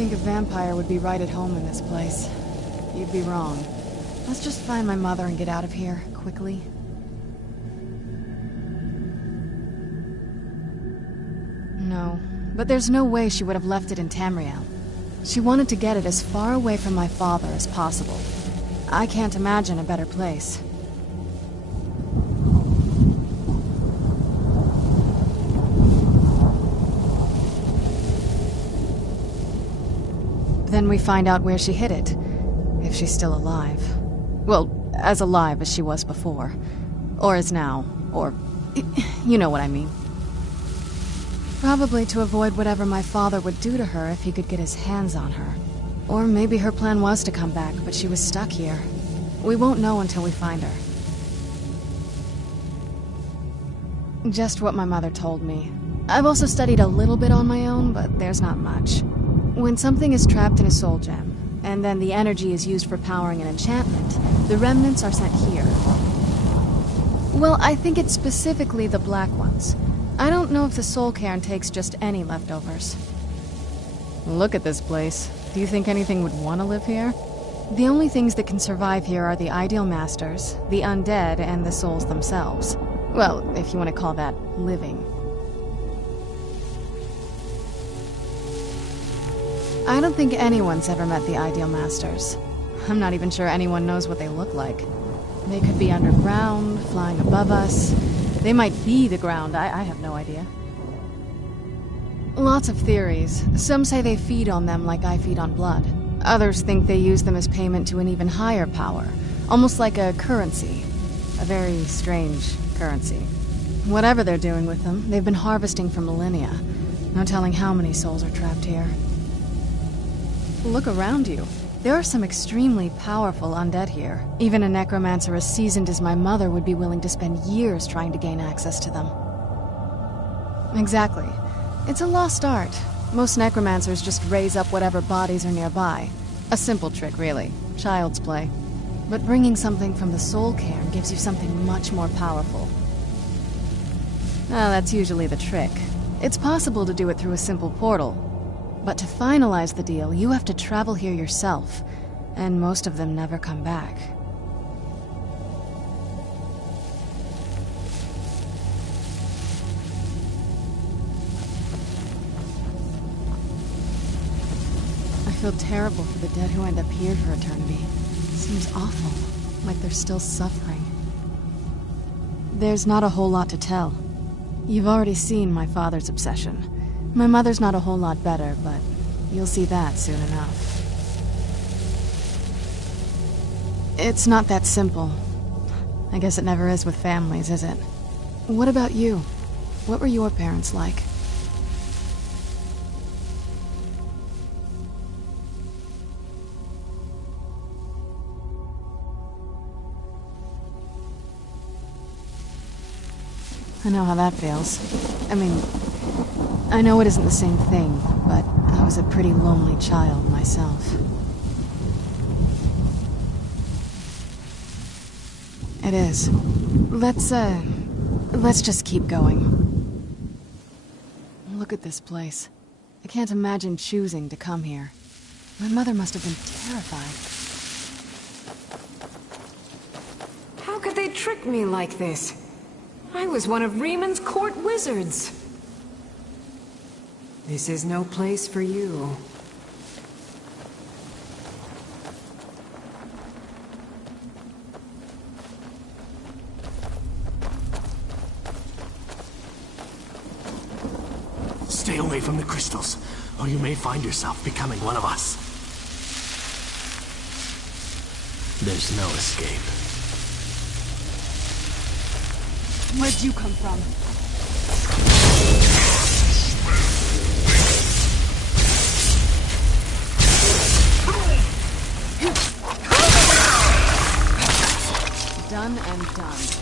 think a vampire would be right at home in this place. You'd be wrong. Let's just find my mother and get out of here, quickly. No, but there's no way she would have left it in Tamriel. She wanted to get it as far away from my father as possible. I can't imagine a better place. Then we find out where she hid it, if she's still alive. Well, as alive as she was before. Or is now, or... you know what I mean. Probably to avoid whatever my father would do to her if he could get his hands on her. Or maybe her plan was to come back, but she was stuck here. We won't know until we find her. Just what my mother told me. I've also studied a little bit on my own, but there's not much. When something is trapped in a soul gem, and then the energy is used for powering an enchantment, the remnants are sent here. Well, I think it's specifically the black ones. I don't know if the soul cairn takes just any leftovers. Look at this place. Do you think anything would want to live here? The only things that can survive here are the ideal masters, the undead, and the souls themselves. Well, if you want to call that living. I don't think anyone's ever met the ideal masters. I'm not even sure anyone knows what they look like. They could be underground, flying above us. They might be the ground, I have no idea. Lots of theories. Some say they feed on them like I feed on blood. Others think they use them as payment to an even higher power, almost like a currency. A very strange currency. Whatever they're doing with them, they've been harvesting for millennia. No telling how many souls are trapped here. Look around you. There are some extremely powerful undead here. Even a necromancer as seasoned as my mother would be willing to spend years trying to gain access to them. Exactly. It's a lost art. Most necromancers just raise up whatever bodies are nearby. A simple trick, really. Child's play. But bringing something from the soul cairn gives you something much more powerful. That's usually the trick. It's possible to do it through a simple portal. But to finalize the deal, you have to travel here yourself, and most of them never come back. I feel terrible for the dead who end up here for eternity. It seems awful, like they're still suffering. There's not a whole lot to tell. You've already seen my father's obsession. My mother's not a whole lot better, but you'll see that soon enough. It's not that simple. I guess it never is with families, is it? What about you? What were your parents like? I know how that feels. I know it isn't the same thing, but I was a pretty lonely child myself. It is. Let's just keep going. Look at this place. I can't imagine choosing to come here. My mother must have been terrified. How could they trick me like this? I was one of Rieman's court wizards. This is no place for you. Stay away from the crystals, or you may find yourself becoming one of us. There's no escape. Where'd you come from? Done and done.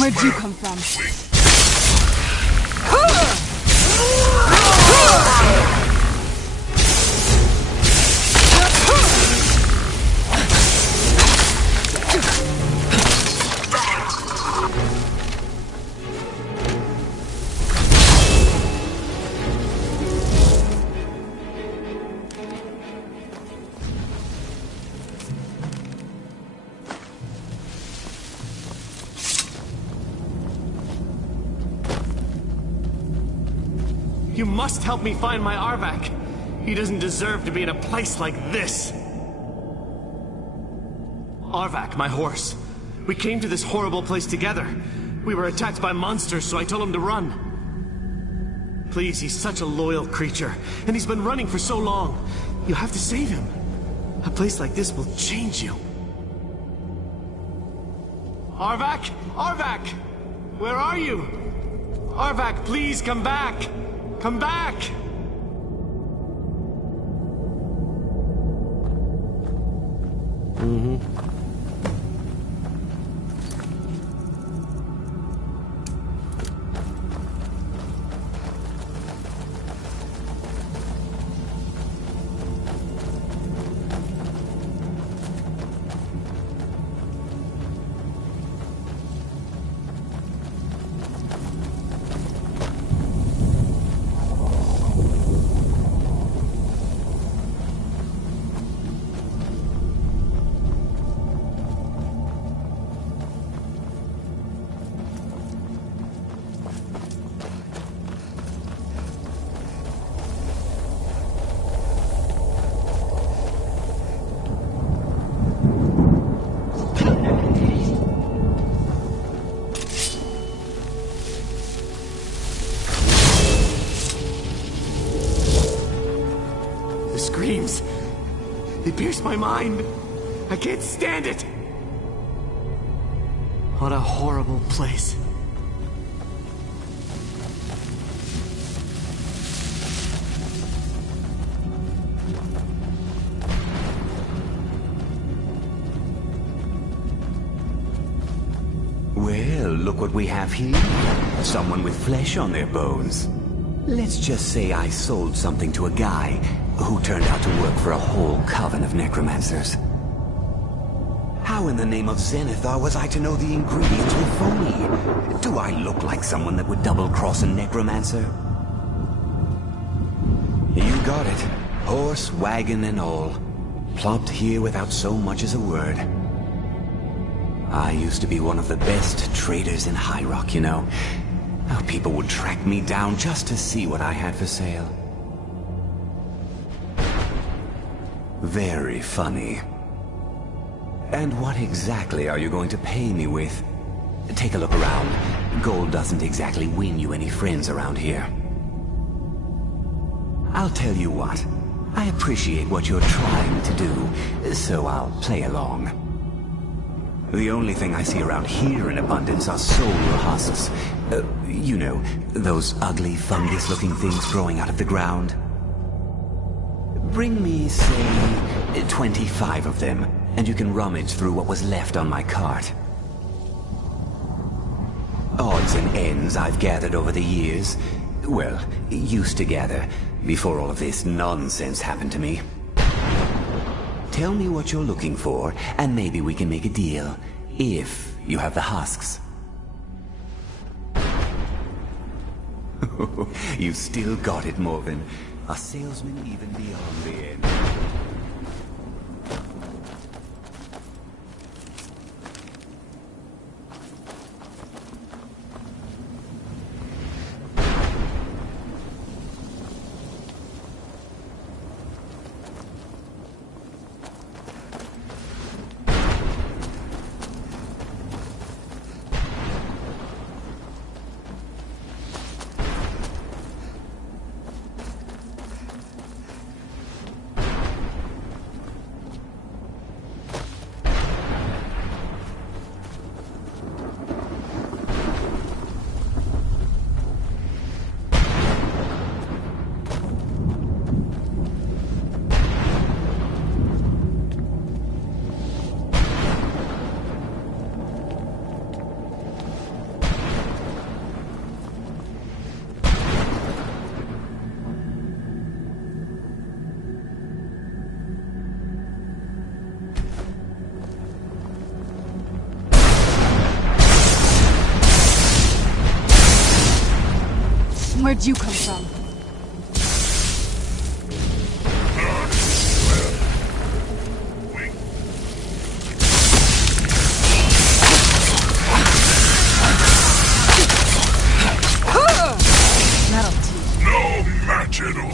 Where'd you come from? You must help me find my Arvak. He doesn't deserve to be in a place like this. Arvak, my horse. We came to this horrible place together. We were attacked by monsters, so I told him to run. Please, he's such a loyal creature, and he's been running for so long. You have to save him. A place like this will change you. Arvak! Arvak! Where are you? Arvak, please come back! Come back! Screams. They pierce my mind. I can't stand it. What a horrible place. Well, look what we have here. Someone with flesh on their bones. Let's just say I sold something to a guy who turned out to work for a whole coven of necromancers. How in the name of Zenithar was I to know the ingredients were phony? Do I look like someone that would double-cross a necromancer? You got it. Horse, wagon, and all. Plopped here without so much as a word. I used to be one of the best traders in High Rock, you know. How people would track me down just to see what I had for sale. Very funny. And what exactly are you going to pay me with? Take a look around. Gold doesn't exactly win you any friends around here. I'll tell you what. I appreciate what you're trying to do, so I'll play along. The only thing I see around here in abundance are soul husks. You know, those ugly fungus-looking things growing out of the ground. Bring me, say, 25 of them, and you can rummage through what was left on my cart. Odds and ends I've gathered over the years. Well, used to gather, before all of this nonsense happened to me. Tell me what you're looking for, and maybe we can make a deal, if you have the husks. You still got it, Morven. A salesman even beyond the end. Where'd you come from? That'll teach. No match at all.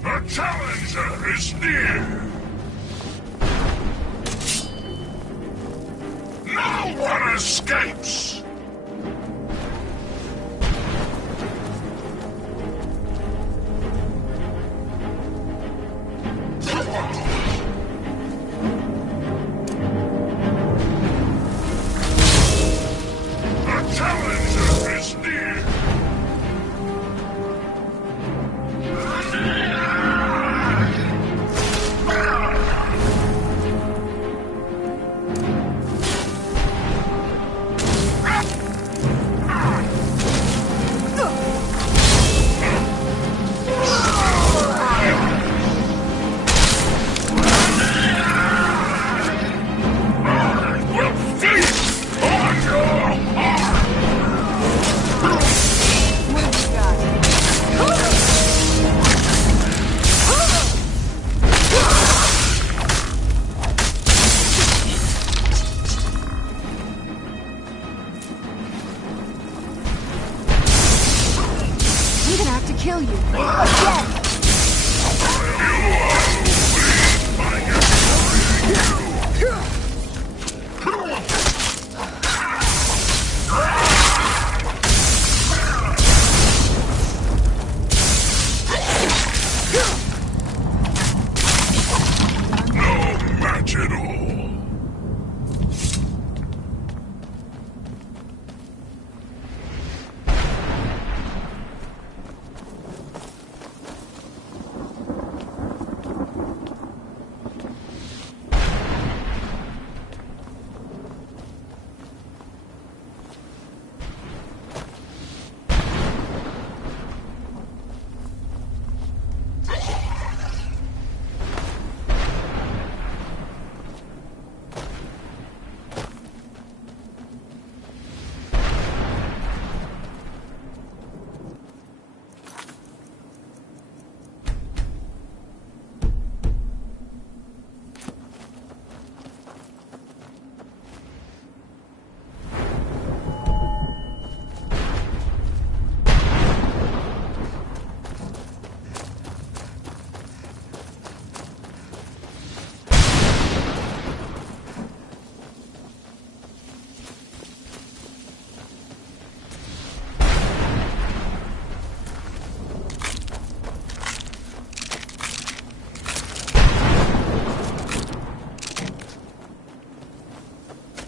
The challenger is near! No one escapes! The challenger is near! Kill you. Again. No match at all.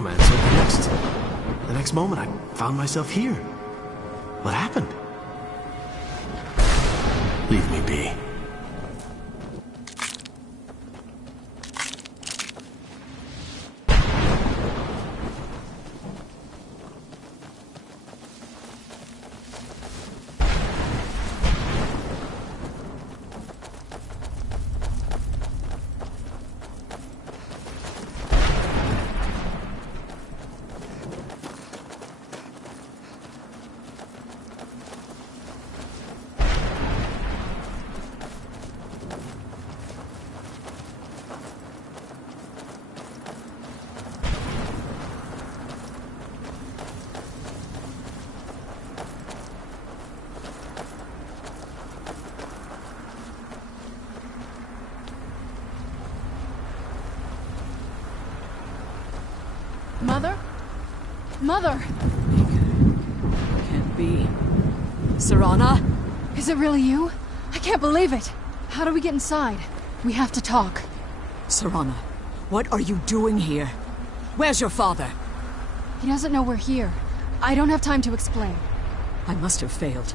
Man, so the next moment I found myself here. What happened? Leave me be. Mother? Mother! Can't be. Serana? Is it really you? I can't believe it! How do we get inside? We have to talk. Serana, what are you doing here? Where's your father? He doesn't know we're here. I don't have time to explain. I must have failed.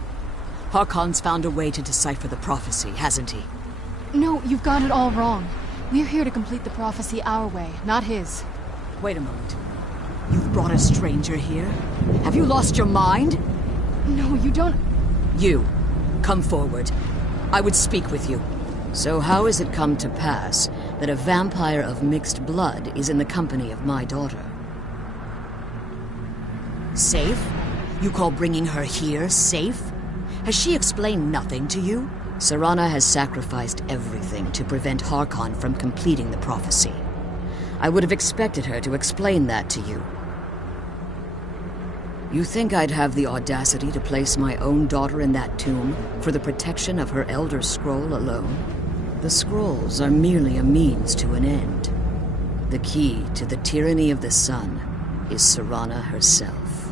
Harkon's found a way to decipher the prophecy, hasn't he? No, you've got it all wrong. We're here to complete the prophecy our way, not his. Wait a moment. You've brought a stranger here? Have you lost your mind? No, you don't... You, come forward. I would speak with you. So how has it come to pass that a vampire of mixed blood is in the company of my daughter? Safe? You call bringing her here safe? Has she explained nothing to you? Serana has sacrificed everything to prevent Harkon from completing the prophecy. I would have expected her to explain that to you. You think I'd have the audacity to place my own daughter in that tomb for the protection of her Elder Scroll alone? The scrolls are merely a means to an end. The key to the tyranny of the sun is Serana herself.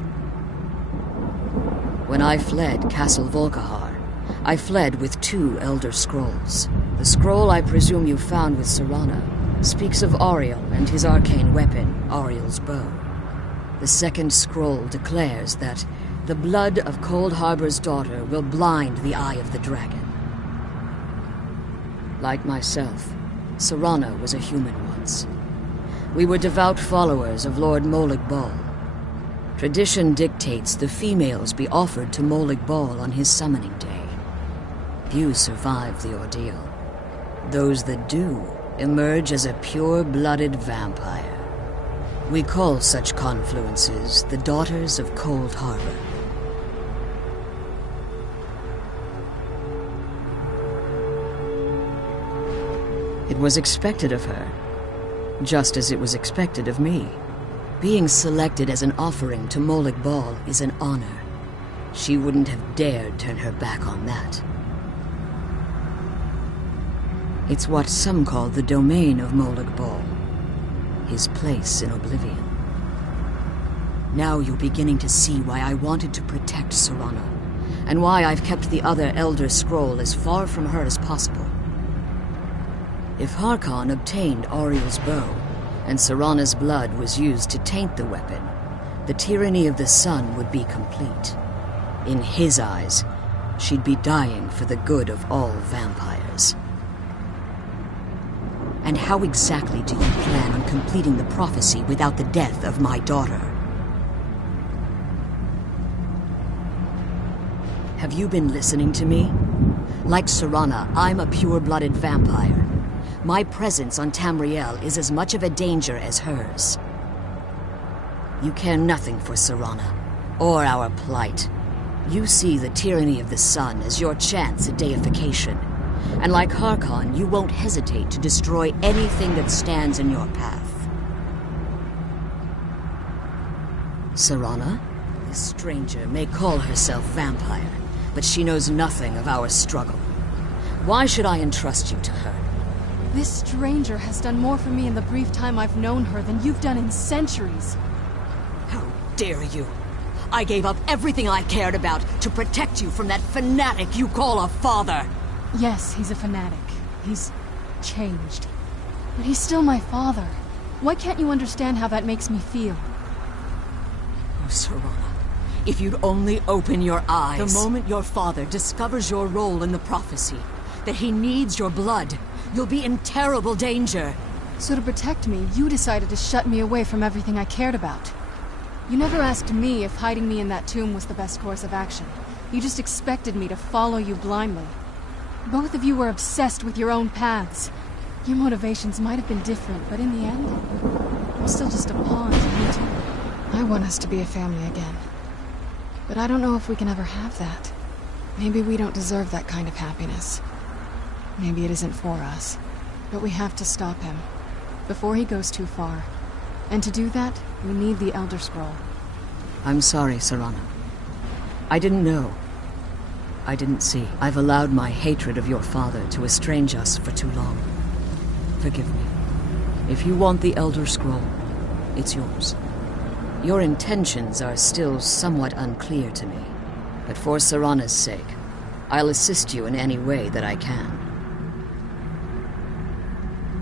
When I fled Castle Volkihar, I fled with 2 Elder Scrolls. The scroll I presume you found with Serana speaks of Auriel and his arcane weapon, Auriel's bow. The second scroll declares that the blood of Cold Harbor's daughter will blind the eye of the dragon. Like myself, Serana was a human once. We were devout followers of Lord Molag Bal. Tradition dictates the females be offered to Molag Bal on his summoning day. Few survive the ordeal. Those that do emerge as a pure-blooded vampire. We call such confluences the Daughters of Cold Harbor. It was expected of her, just as it was expected of me. Being selected as an offering to Molag Bal is an honor. She wouldn't have dared turn her back on that. It's what some call the domain of Molag Bal, his place in oblivion. Now you're beginning to see why I wanted to protect Serana, and why I've kept the other Elder Scroll as far from her as possible. If Harkon obtained Auriel's bow, and Serana's blood was used to taint the weapon, the tyranny of the sun would be complete. In his eyes, she'd be dying for the good of all vampires. And how exactly do you plan on completing the prophecy without the death of my daughter? Have you been listening to me? Like Serana, I'm a pure-blooded vampire. My presence on Tamriel is as much of a danger as hers. You care nothing for Serana, or our plight. You see the tyranny of the sun as your chance at deification. And like Harkon, you won't hesitate to destroy anything that stands in your path. Serana? This stranger may call herself vampire, but she knows nothing of our struggle. Why should I entrust you to her? This stranger has done more for me in the brief time I've known her than you've done in centuries. How dare you! I gave up everything I cared about to protect you from that fanatic you call a father! Yes, he's a fanatic. He's changed. But he's still my father. Why can't you understand how that makes me feel? Oh, Serana, if you'd only open your eyes. The moment your father discovers your role in the prophecy, that he needs your blood, you'll be in terrible danger. So to protect me, you decided to shut me away from everything I cared about. You never asked me if hiding me in that tomb was the best course of action. You just expected me to follow you blindly. Both of you were obsessed with your own paths. Your motivations might have been different, but in the end, I'm still just a pawn to you two. I want us to be a family again. But I don't know if we can ever have that. Maybe we don't deserve that kind of happiness. Maybe it isn't for us. But we have to stop him, before he goes too far. And to do that, we need the Elder Scroll. I'm sorry, Serana. I didn't know. I didn't see. I've allowed my hatred of your father to estrange us for too long. Forgive me. If you want the Elder Scroll, it's yours. Your intentions are still somewhat unclear to me, but for Serana's sake, I'll assist you in any way that I can.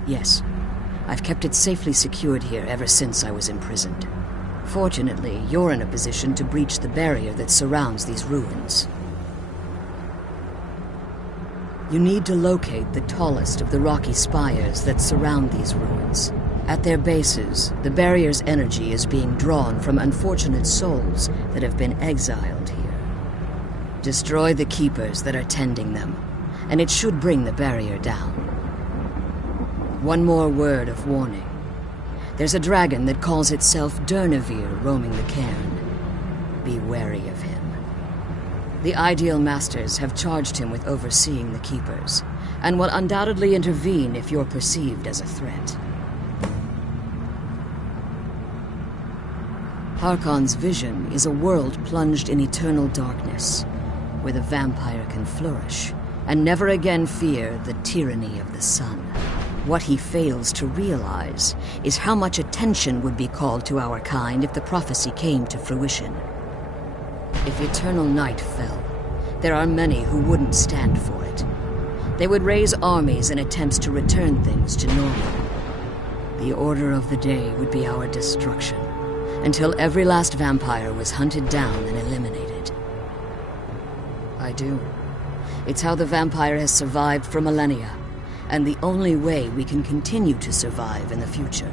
Yes, I've kept it safely secured here ever since I was imprisoned. Fortunately, you're in a position to breach the barrier that surrounds these ruins. You need to locate the tallest of the rocky spires that surround these ruins. At their bases, the barrier's energy is being drawn from unfortunate souls that have been exiled here. Destroy the keepers that are tending them, and it should bring the barrier down. One more word of warning. There's a dragon that calls itself Durnevere roaming the cairn. Be wary of him. The Ideal Masters have charged him with overseeing the Keepers, and will undoubtedly intervene if you're perceived as a threat. Harkon's vision is a world plunged in eternal darkness, where the vampire can flourish, and never again fear the tyranny of the sun. What he fails to realize is how much attention would be called to our kind if the prophecy came to fruition. If eternal night fell, there are many who wouldn't stand for it. They would raise armies in attempts to return things to normal. The order of the day would be our destruction, until every last vampire was hunted down and eliminated. I do. It's how the vampire has survived for millennia, and the only way we can continue to survive in the future.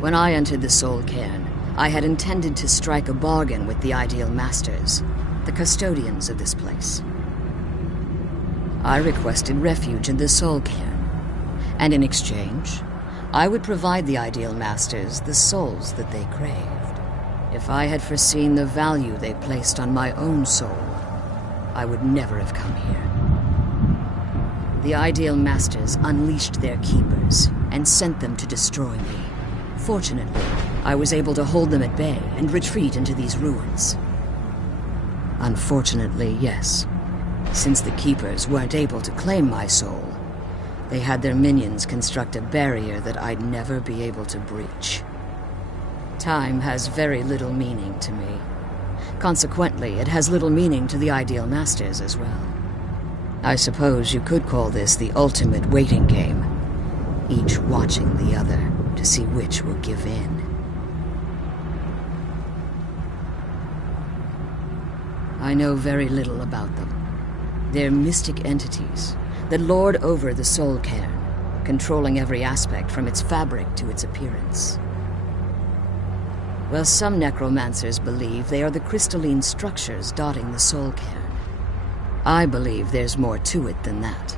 When I entered the Soul Cairn, I had intended to strike a bargain with the Ideal Masters, the custodians of this place. I requested refuge in the Soul Cairn, and in exchange, I would provide the Ideal Masters the souls that they craved. If I had foreseen the value they placed on my own soul, I would never have come here. The Ideal Masters unleashed their keepers and sent them to destroy me. Fortunately, I was able to hold them at bay and retreat into these ruins. Unfortunately, yes. Since the Keepers weren't able to claim my soul, they had their minions construct a barrier that I'd never be able to breach. Time has very little meaning to me. Consequently, it has little meaning to the Ideal Masters as well. I suppose you could call this the ultimate waiting game, each watching the other to see which will give in. I know very little about them. They're mystic entities that lord over the Soul Cairn, controlling every aspect from its fabric to its appearance. Well, some necromancers believe they are the crystalline structures dotting the Soul Cairn. I believe there's more to it than that.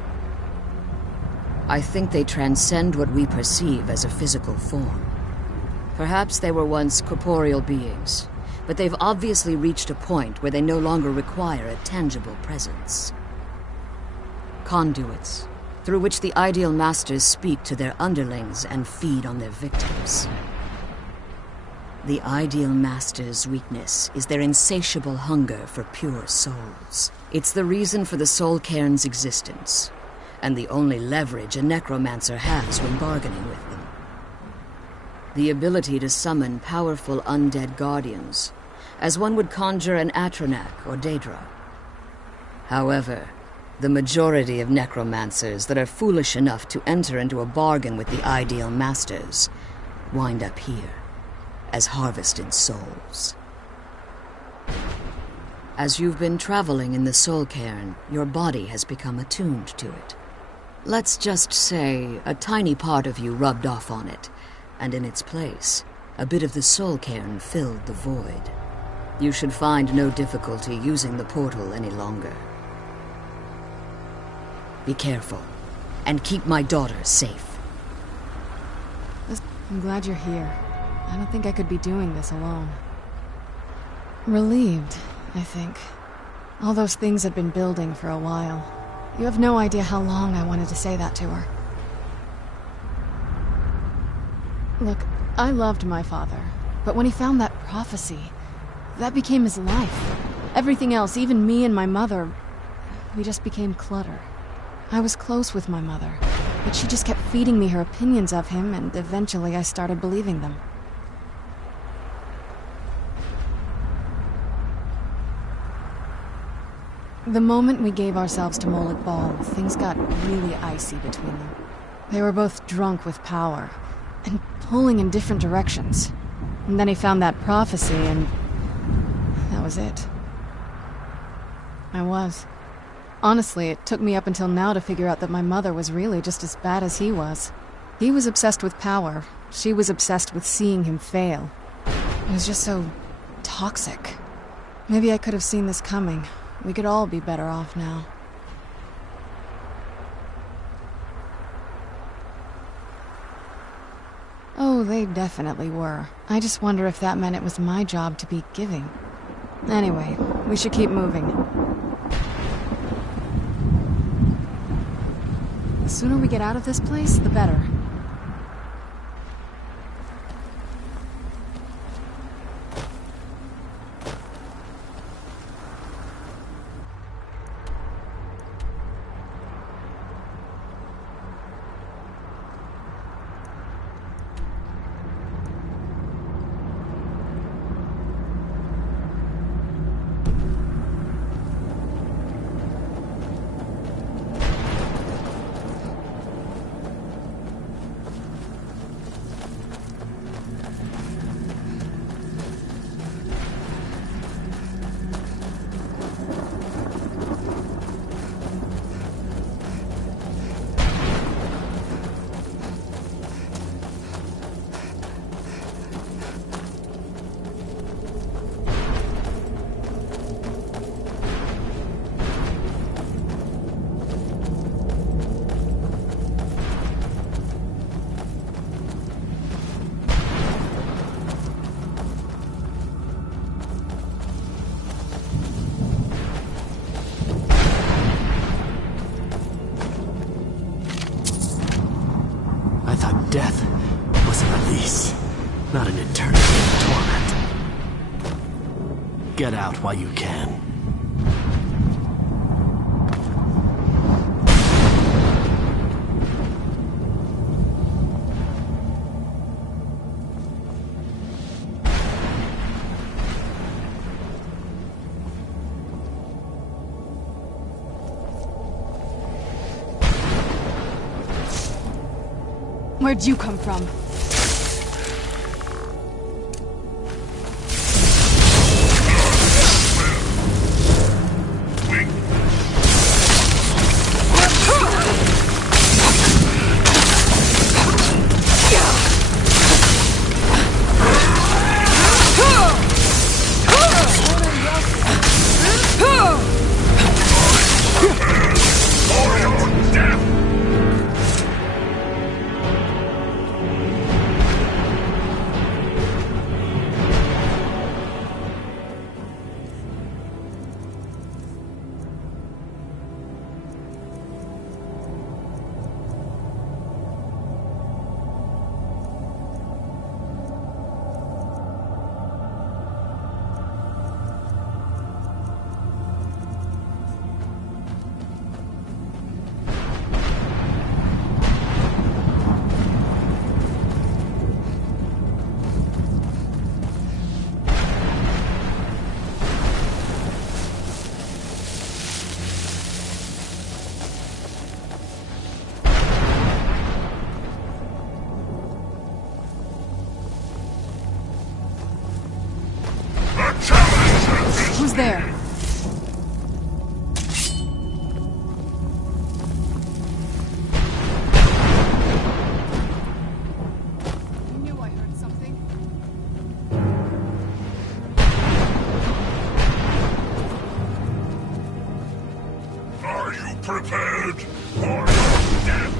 I think they transcend what we perceive as a physical form. Perhaps they were once corporeal beings, but they've obviously reached a point where they no longer require a tangible presence. Conduits, through which the Ideal Masters speak to their underlings and feed on their victims. The Ideal Masters' weakness is their insatiable hunger for pure souls. It's the reason for the Soul Cairn's existence, and the only leverage a necromancer has when bargaining with them. The ability to summon powerful undead guardians, as one would conjure an Atronak or Daedra. However, the majority of necromancers that are foolish enough to enter into a bargain with the Ideal Masters wind up here, as harvested souls. As you've been traveling in the Soul Cairn, your body has become attuned to it. Let's just say a tiny part of you rubbed off on it, and in its place, a bit of the Soul Cairn filled the void. You should find no difficulty using the portal any longer. Be careful, and keep my daughter safe. I'm glad you're here. I don't think I could be doing this alone. Relieved, I think. All those things had been building for a while. You have no idea how long I wanted to say that to her. Look, I loved my father, but when he found that prophecy, that became his life. Everything else, even me and my mother, we just became clutter. I was close with my mother, but she just kept feeding me her opinions of him, and eventually I started believing them. The moment we gave ourselves to Molik Bal, things got really icy between them. They were both drunk with power, and pulling in different directions. And then he found that prophecy, and that was it. I was. Honestly, it took me up until now to figure out that my mother was really just as bad as he was. He was obsessed with power. She was obsessed with seeing him fail. It was just so toxic. Maybe I could have seen this coming. We could all be better off now. Oh, they definitely were. I just wonder if that meant it was my job to be giving. Anyway, we should keep moving. The sooner we get out of this place, the better. Death was a release, not an eternity of torment. Get out while you can. Where'd you come from? Who's there? I knew I heard something. Are you prepared for your death?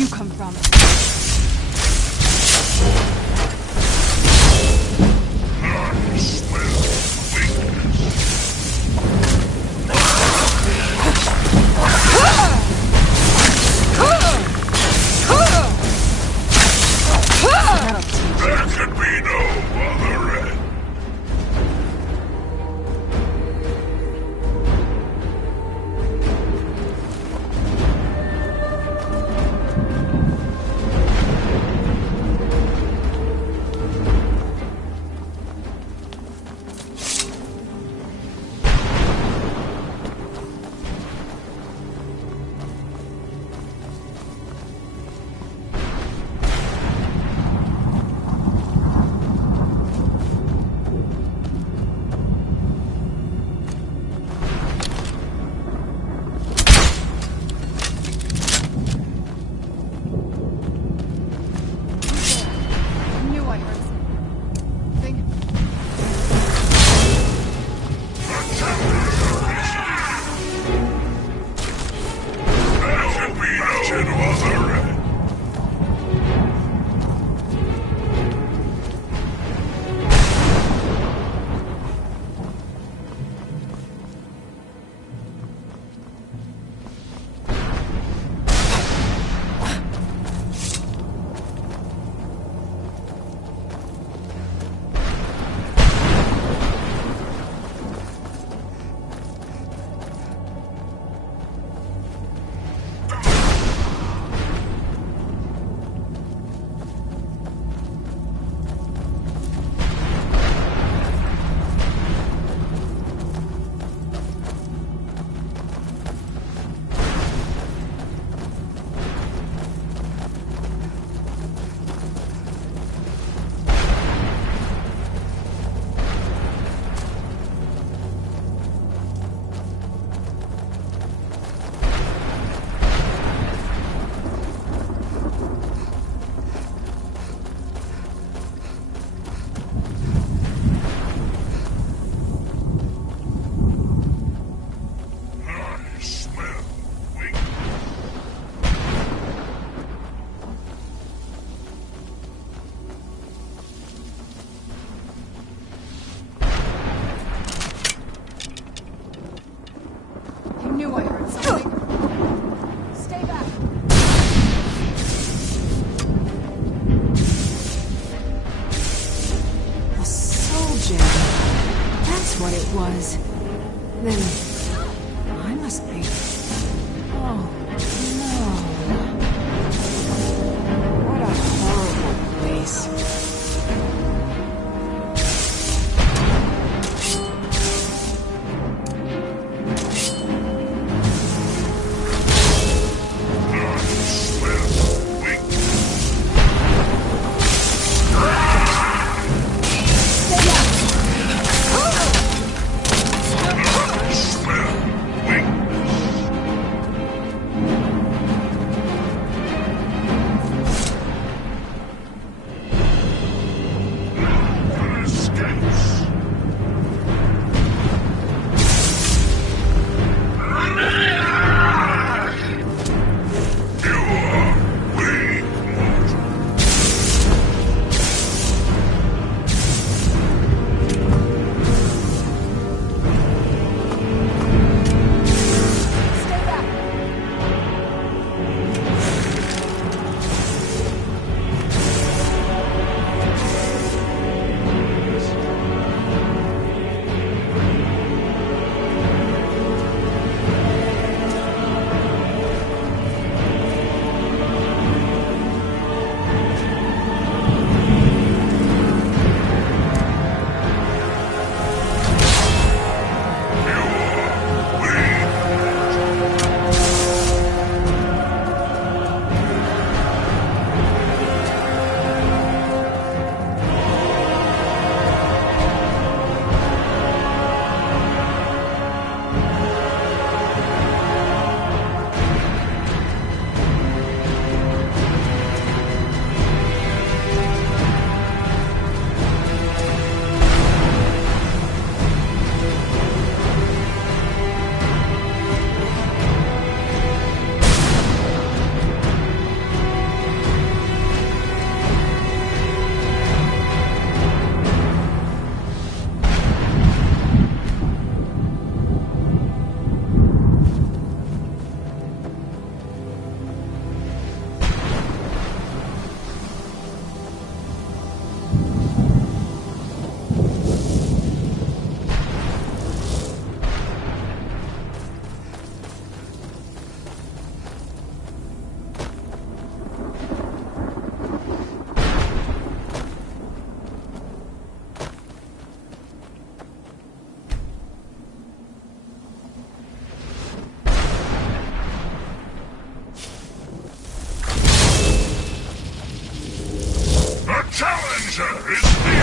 you come from? I smell there can be no other end. What it was. Then I must be. Oh no. What a horrible place.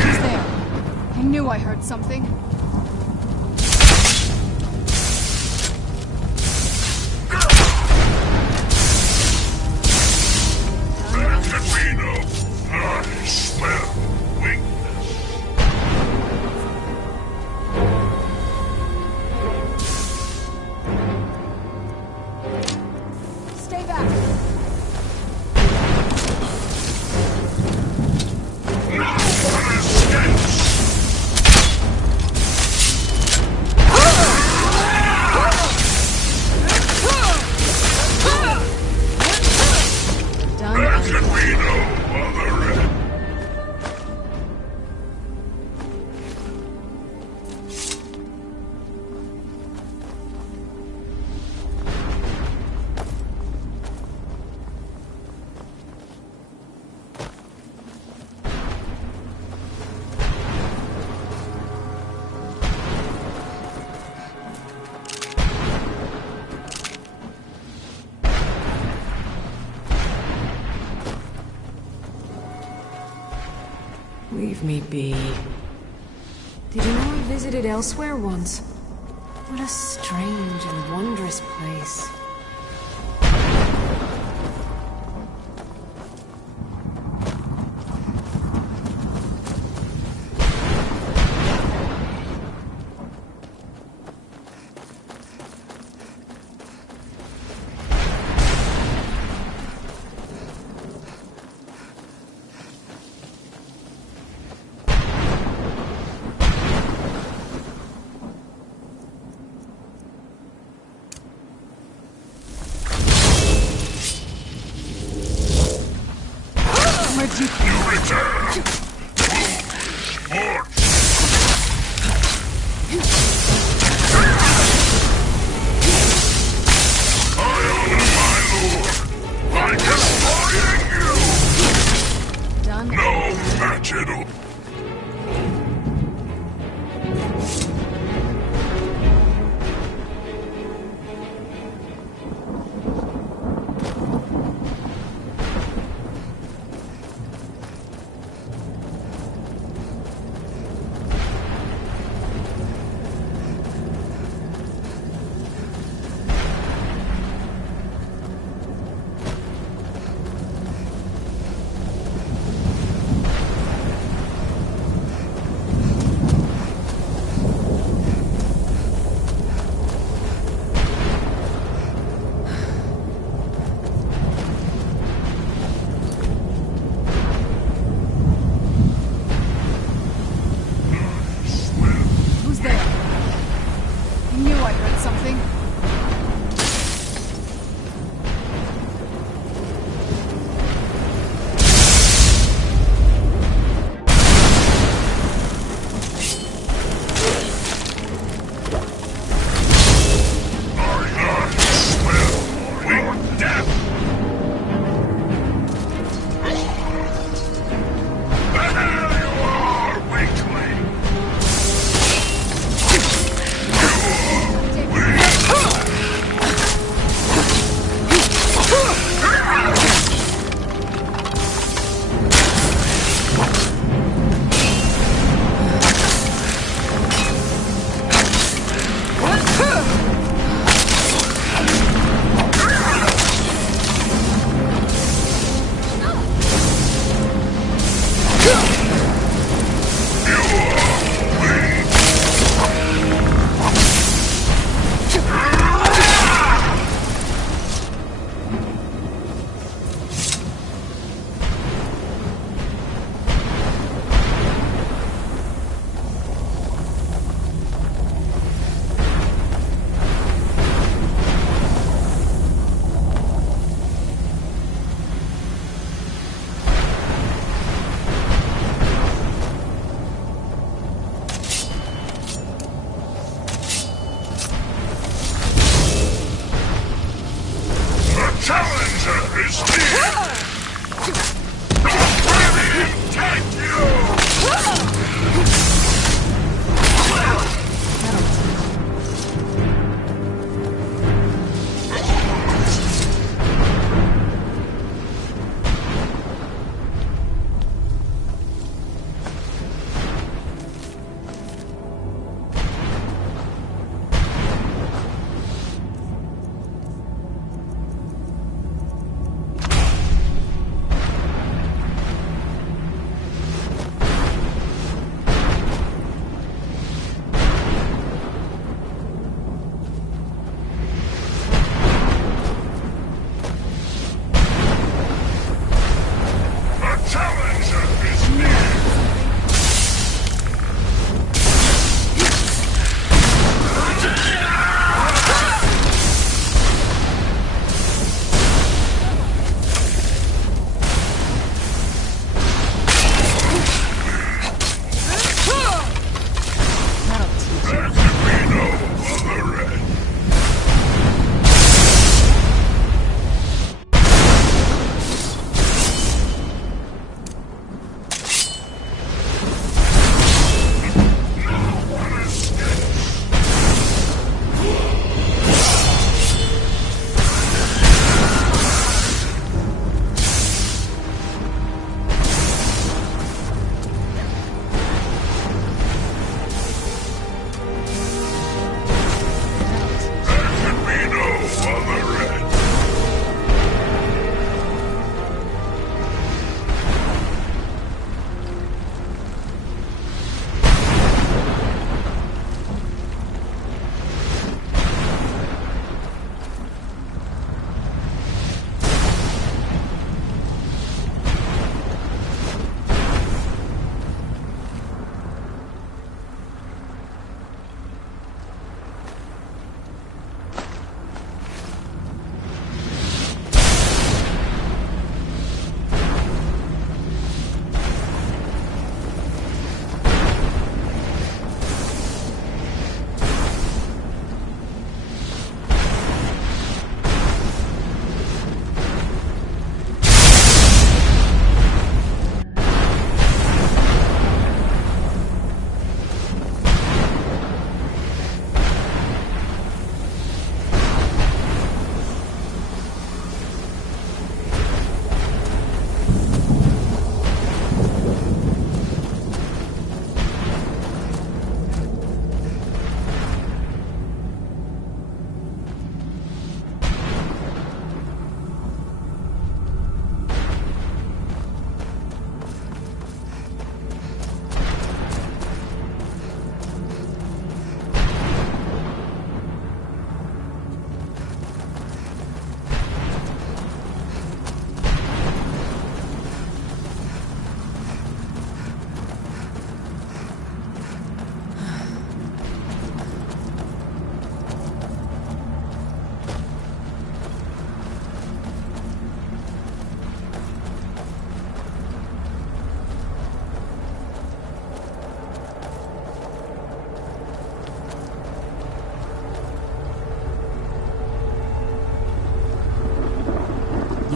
She's there. I knew I heard something. There can be no... I smell weakness. Stay back. No one escapes! Done. There can be no other end. Leave me be. Did you know I visited elsewhere once? What a strange and wondrous place.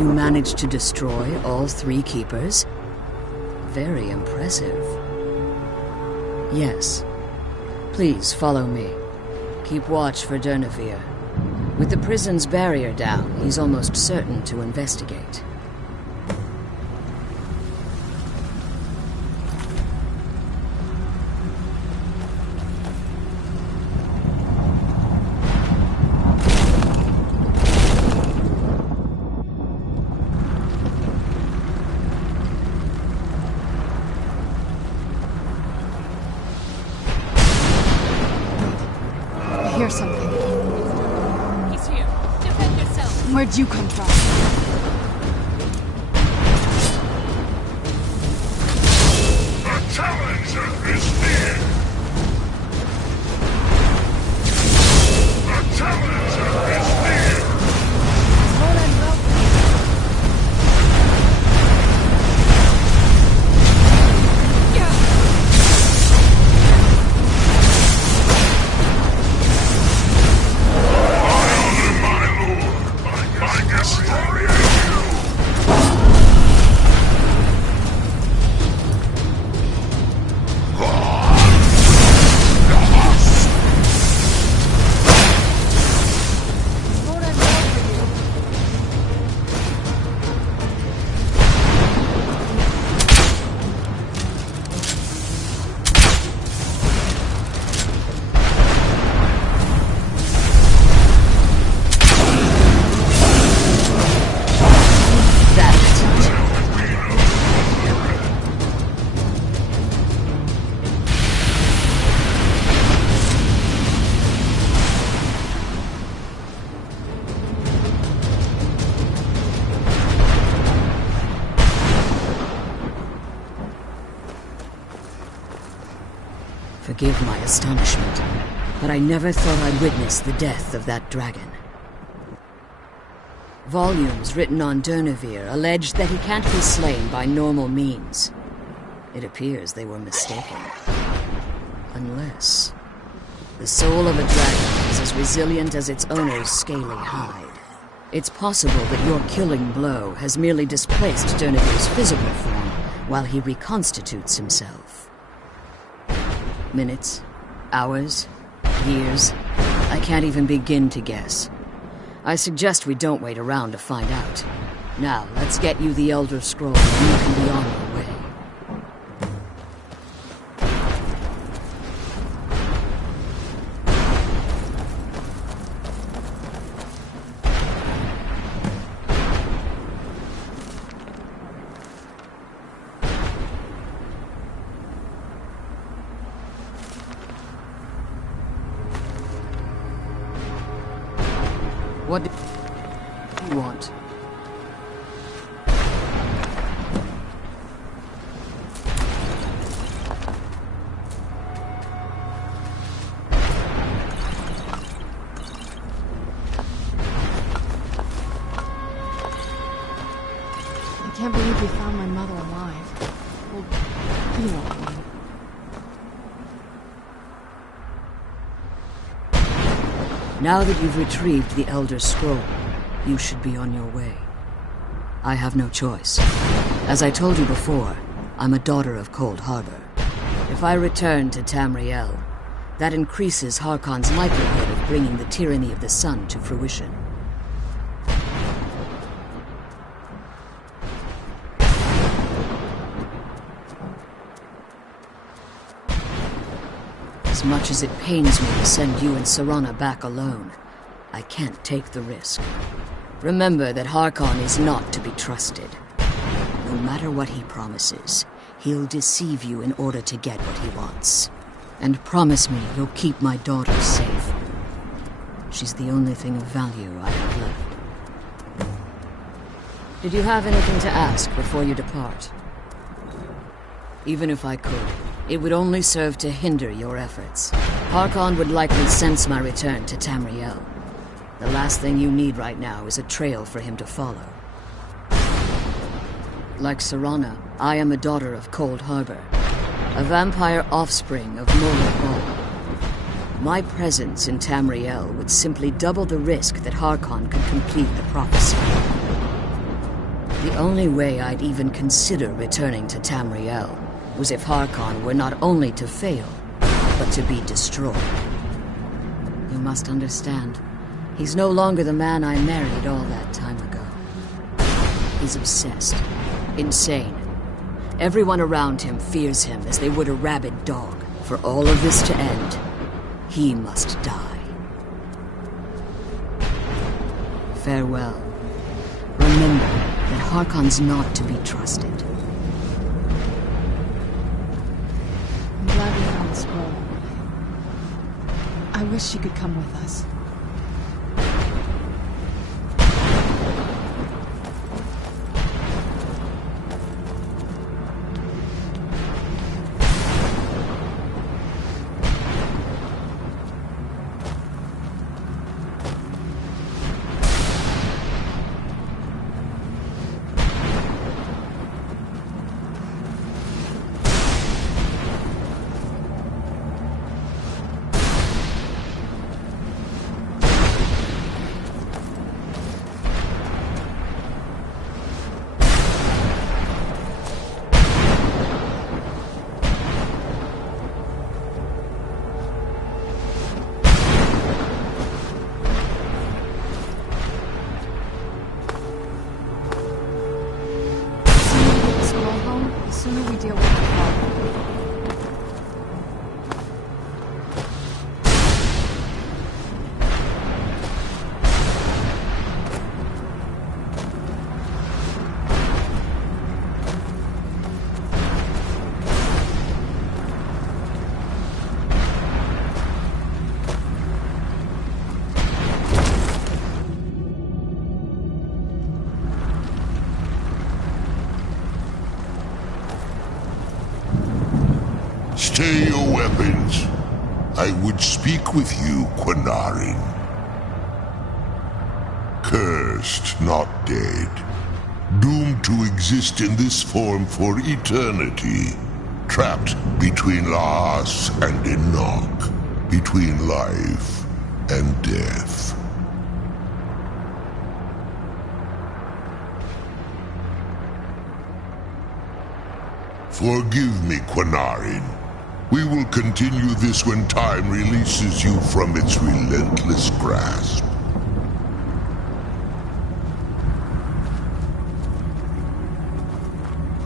You managed to destroy all 3 keepers? Very impressive. Yes. Please follow me. Keep watch for Durnevere. With the prison's barrier down, he's almost certain to investigate. I hear something. He's here. Defend yourself. Where'd you come from? The challenger is near! The challenger is near! My lord, I guess Forgive my astonishment, but I never thought I'd witness the death of that dragon. Volumes written on Durnevere alleged that he can't be slain by normal means. It appears they were mistaken. Unless the soul of a dragon is as resilient as its owner's scaly hide. It's possible that your killing blow has merely displaced Durnevere's physical form while he reconstitutes himself. Minutes, hours, years, I can't even begin to guess. I suggest we don't wait around to find out. Now, let's get you the Elder Scroll and you can be on your way. What do you want? I can't believe we found my mother alive. Well, you know what I mean. Now that you've retrieved the Elder Scroll, you should be on your way. I have no choice. As I told you before, I'm a daughter of Cold Harbor. If I return to Tamriel, that increases Harkon's likelihood of bringing the tyranny of the sun to fruition. As much as it pains me to send you and Serana back alone, I can't take the risk. Remember that Harkon is not to be trusted. No matter what he promises, he'll deceive you in order to get what he wants. And promise me you'll keep my daughter safe. She's the only thing of value I have left. Did you have anything to ask before you depart? Even if I could, it would only serve to hinder your efforts. Harkon would likely sense my return to Tamriel. The last thing you need right now is a trail for him to follow. Like Serana, I am a daughter of Cold Harbor, a vampire offspring of Mola Ball. My presence in Tamriel would simply double the risk that Harkon could complete the prophecy. The only way I'd even consider returning to Tamriel was if Harkon were not only to fail, but to be destroyed. You must understand, he's no longer the man I married all that time ago. He's obsessed, insane. Everyone around him fears him as they would a rabid dog. For all of this to end, he must die. Farewell. Remember that Harkon's not to be trusted. I'm glad we found the scroll. I wish she could come with us. The sooner we deal with the problem. Stay your weapons. I would speak with you, Carin. Cursed, not dead. Doomed to exist in this form for eternity. Trapped between Laas and Enoch. Between life and death. Forgive me, Carin. We will continue this when time releases you from its relentless grasp.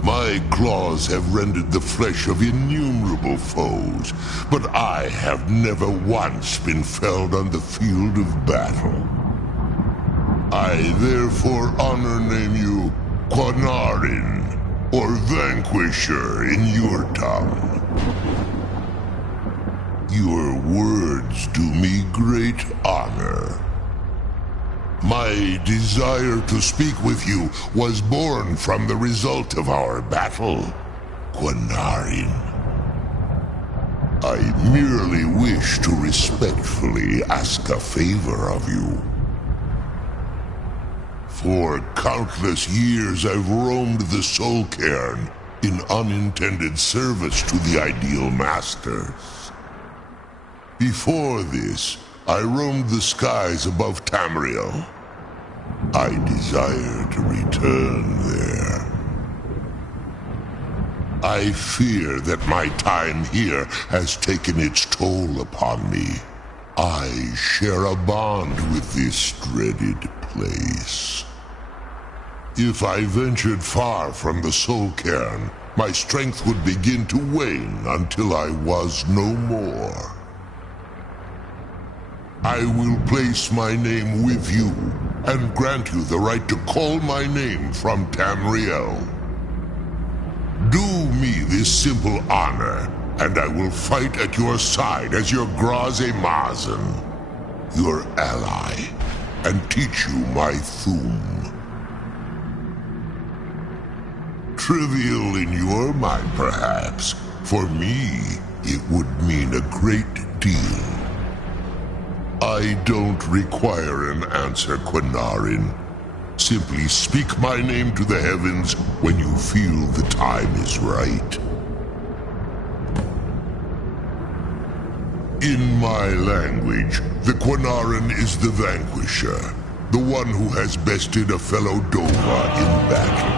My claws have rendered the flesh of innumerable foes, but I have never once been felled on the field of battle. I therefore honor name you Carin, or Vanquisher in your tongue. Your words do me great honor. My desire to speak with you was born from the result of our battle, Carin. I merely wish to respectfully ask a favor of you. For countless years I've roamed the Soul Cairn in unintended service to the ideal masters. Before this, I roamed the skies above Tamriel. I desire to return there. I fear that my time here has taken its toll upon me. I share a bond with this dreaded place. If I ventured far from the Soul Cairn, my strength would begin to wane until I was no more. I will place my name with you, and grant you the right to call my name from Tamriel. Do me this simple honor, and I will fight at your side as your Graze Mazen, your ally, and teach you my Thum. Trivial in your mind, perhaps. For me, it would mean a great deal. I don't require an answer, Carin. Simply speak my name to the heavens when you feel the time is right. In my language, the Carin is the Vanquisher, the one who has bested a fellow Dova in battle.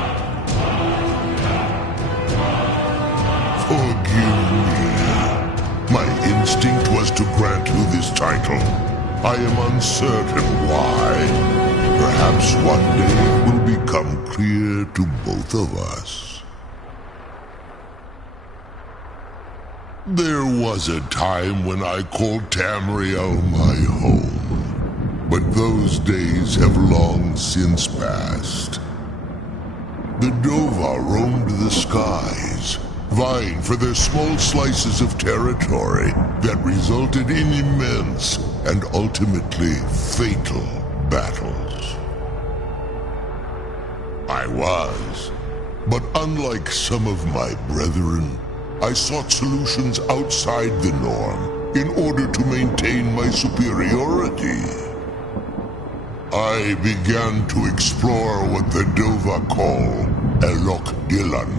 Forgive me. My instinct was to grant you this title. I am uncertain why. Perhaps one day it will become clear to both of us. There was a time when I called Tamriel my home, but those days have long since passed. The Dova roamed the skies, vying for their small slices of territory that resulted in immense and ultimately fatal battles. I was, but unlike some of my brethren, I sought solutions outside the norm in order to maintain my superiority. I began to explore what the Dova call Elok Gilan,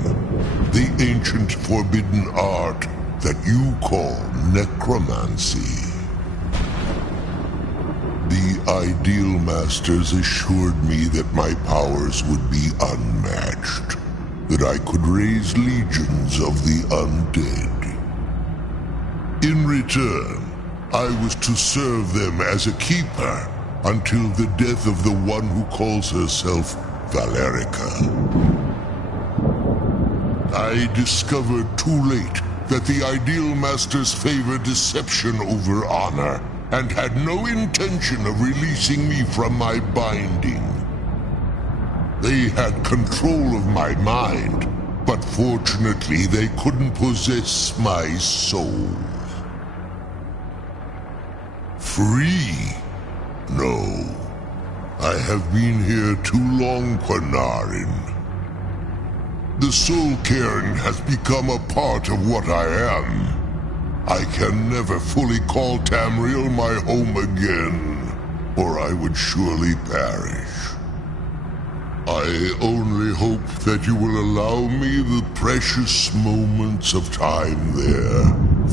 the ancient forbidden art that you call necromancy. The Ideal Masters assured me that my powers would be unmatched, that I could raise legions of the undead. In return, I was to serve them as a keeper until the death of the one who calls herself Valerica. I discovered too late that the Ideal Masters favor deception over honor, and had no intention of releasing me from my binding. They had control of my mind, but fortunately they couldn't possess my soul. Free? No. I have been here too long, Carin. The soul Cairn has become a part of what I am. I can never fully call Tamriel my home again, or I would surely perish. I only hope that you will allow me the precious moments of time there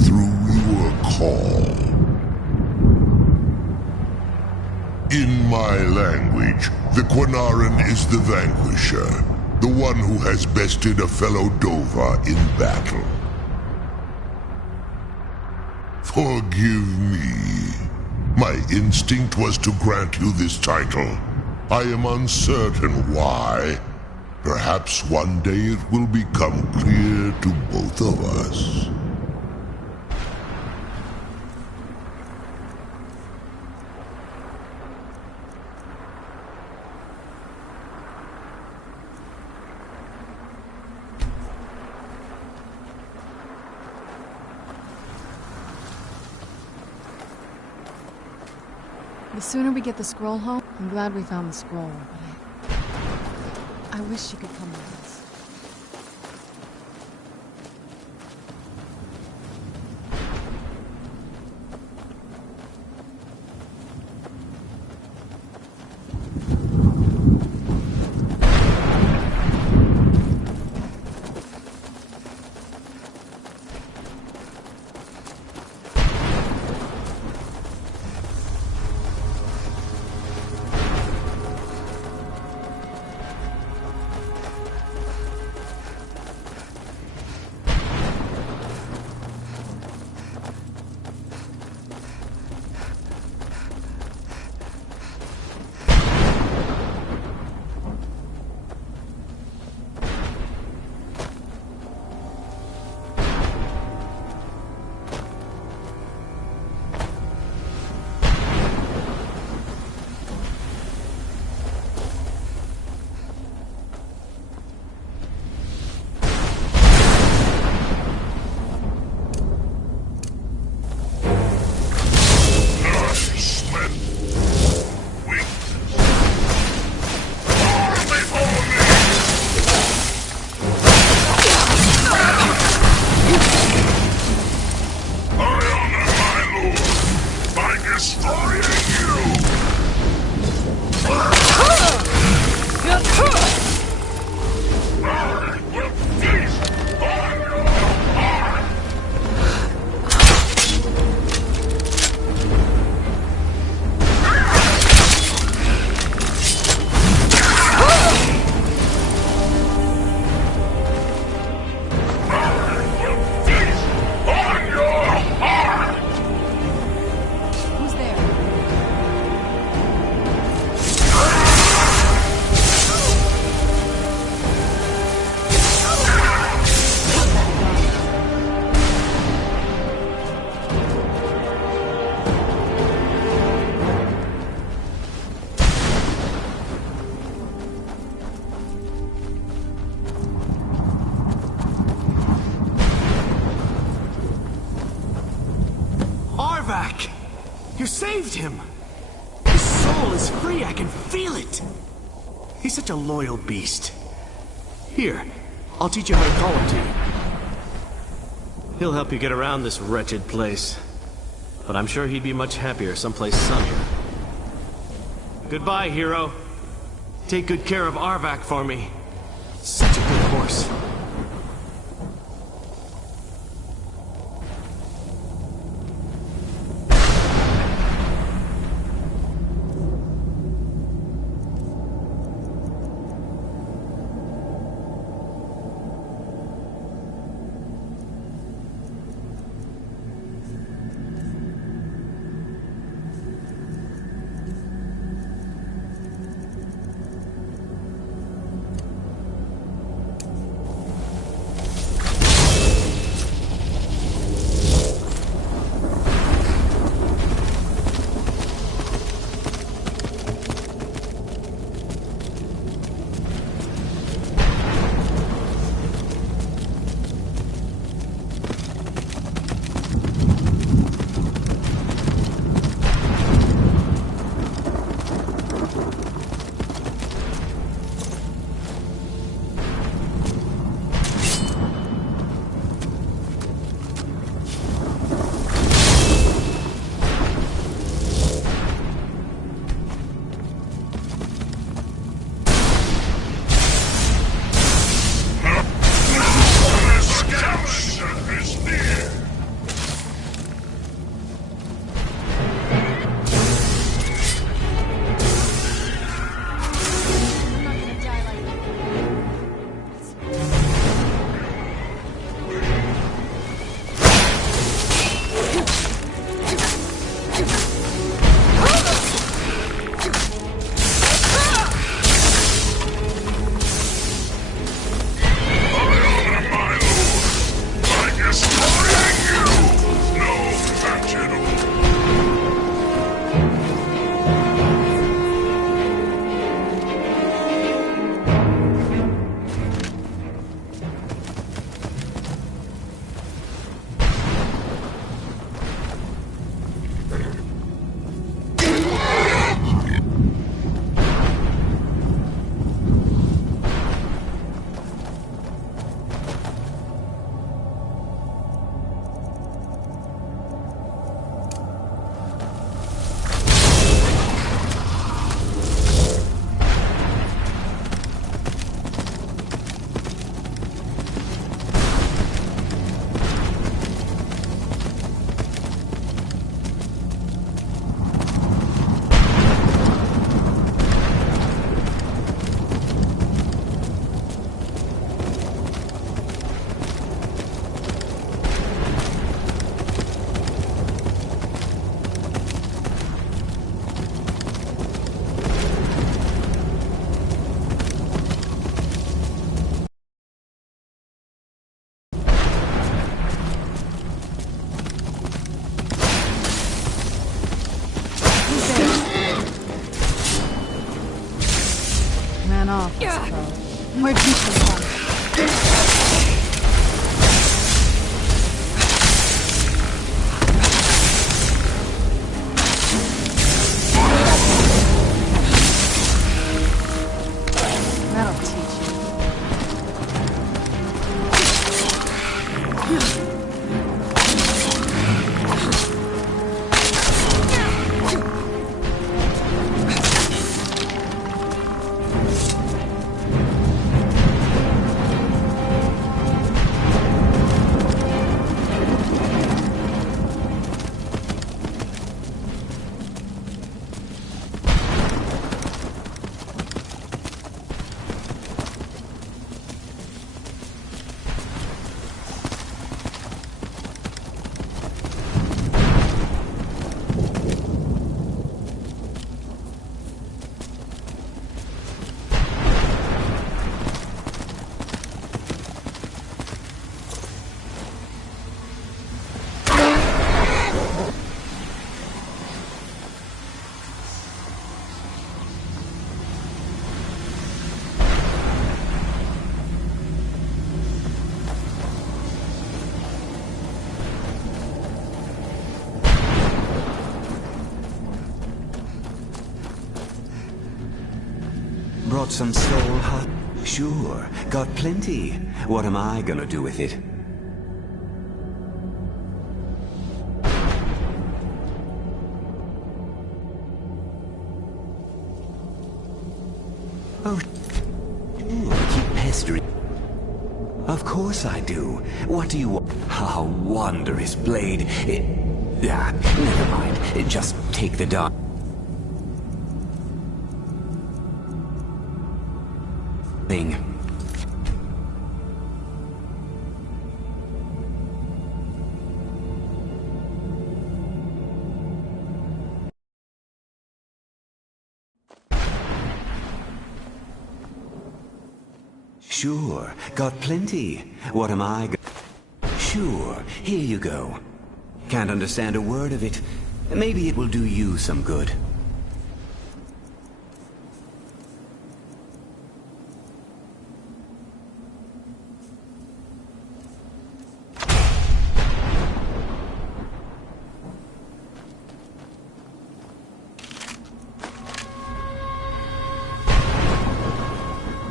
through your call. In my language, the Quanaran is the vanquisher, the one who has bested a fellow Dova in battle. Forgive me. My instinct was to grant you this title. I am uncertain why. Perhaps one day it will become clear to both of us. The sooner we get the scroll home, I'm glad we found the scroll, but I wish you could come with us. Arvak! You saved him! His soul is free, I can feel it! He's such a loyal beast. Here, I'll teach you how to call him to you. He'll help you get around this wretched place. But I'm sure he'd be much happier someplace sunnier. Goodbye, hero. Take good care of Arvak for me. Such a good horse. Off, I suppose. Where'd you come from? That'll teach you. Brought some soul hot? Sure, got plenty. What am I gonna do with it? Oh, sure, keep pestering. Of course I do. What do you want? Ah, wondrous blade. Never mind. Just take the dart. Thing. Sure, got plenty. What am I Sure, here you go. Can't understand a word of it. Maybe it will do you some good.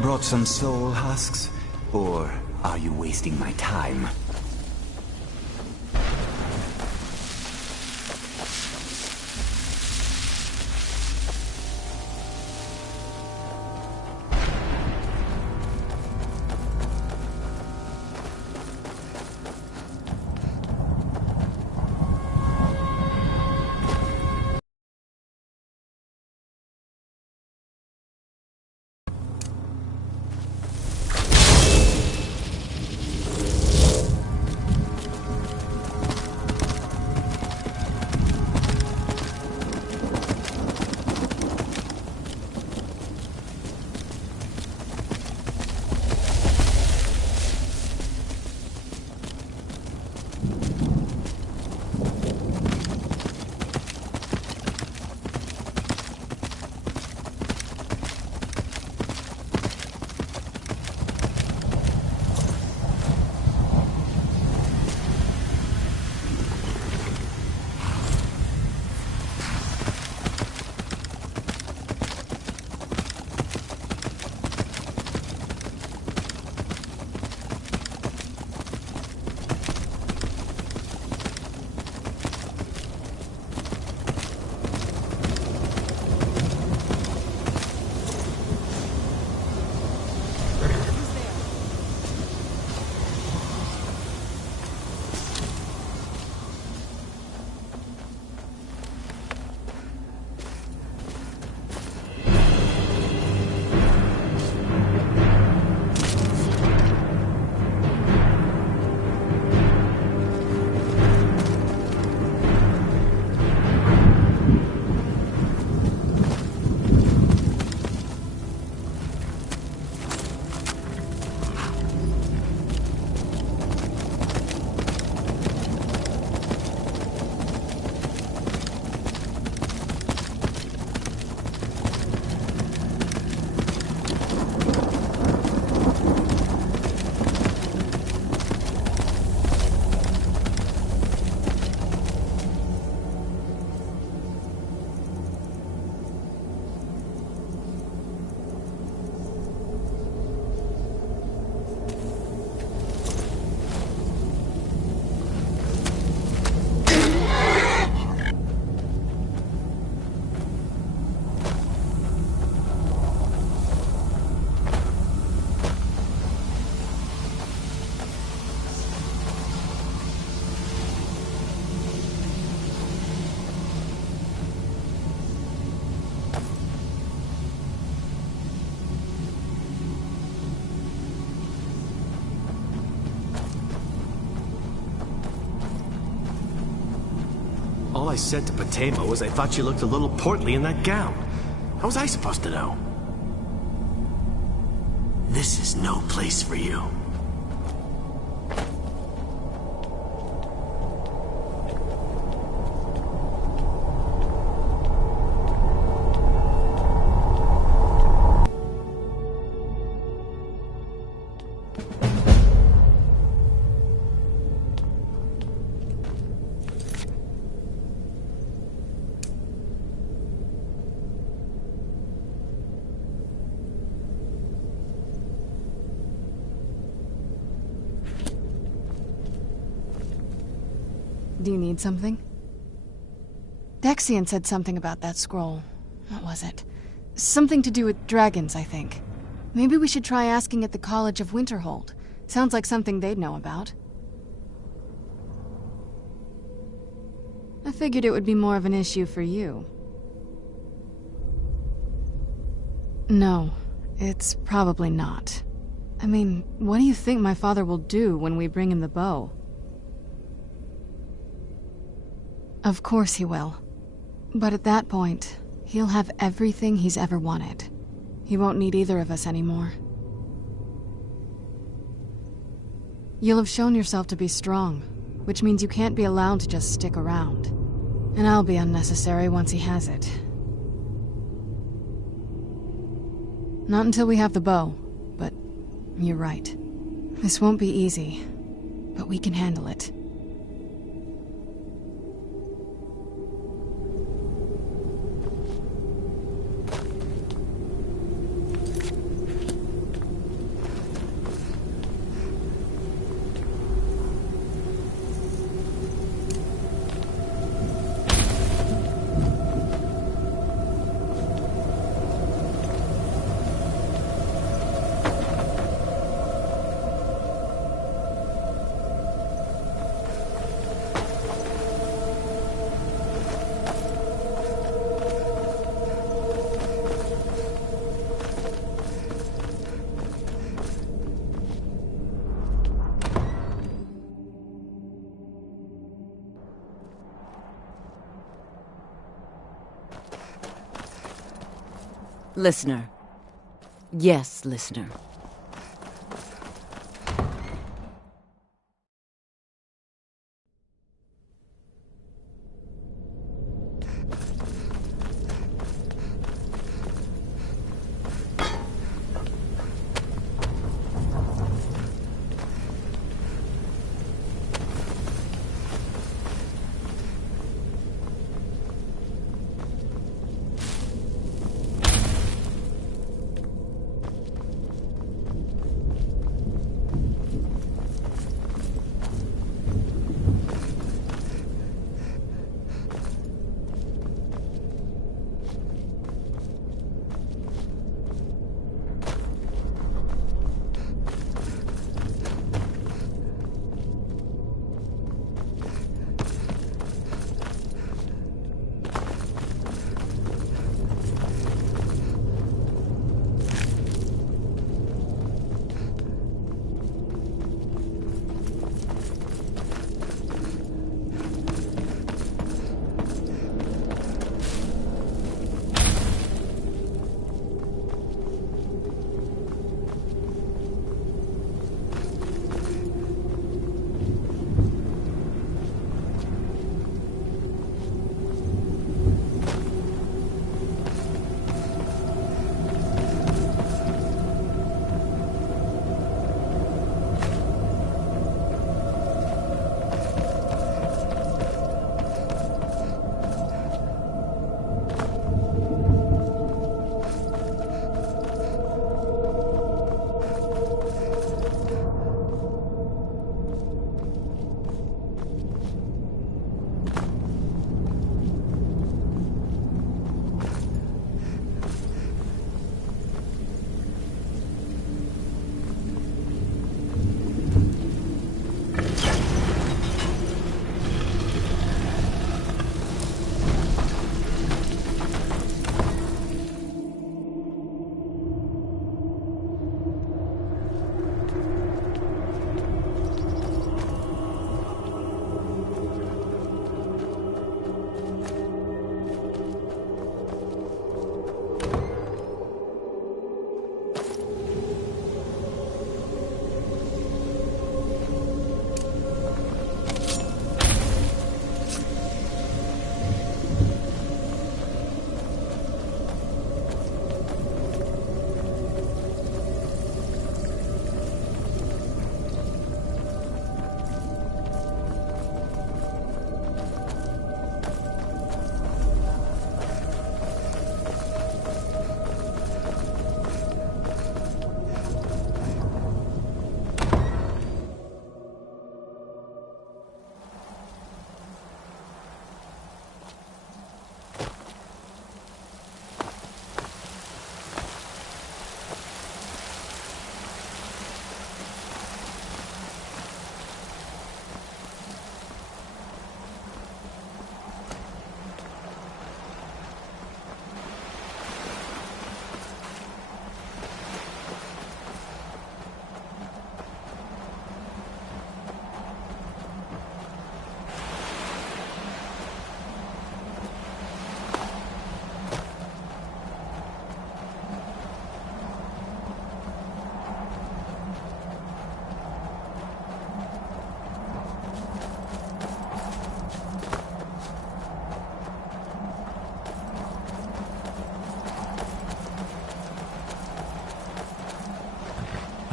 Brought some soul husks? Or are you wasting my time? All I said to Patema was I thought you looked a little portly in that gown. How was I supposed to know? This is no place for you. Do you need something? Dexian said something about that scroll. What was it? Something to do with dragons, I think. Maybe we should try asking at the College of Winterhold. Sounds like something they'd know about. I figured it would be more of an issue for you. No, it's probably not. I mean, what do you think my father will do when we bring him the bow? Of course he will. But at that point, he'll have everything he's ever wanted. He won't need either of us anymore. You'll have shown yourself to be strong, which means you can't be allowed to just stick around. And I'll be unnecessary once he has it. Not until we have the bow, but you're right. This won't be easy, but we can handle it. Listener. Yes, listener.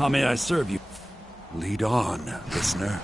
How may I serve you? Lead on, listener.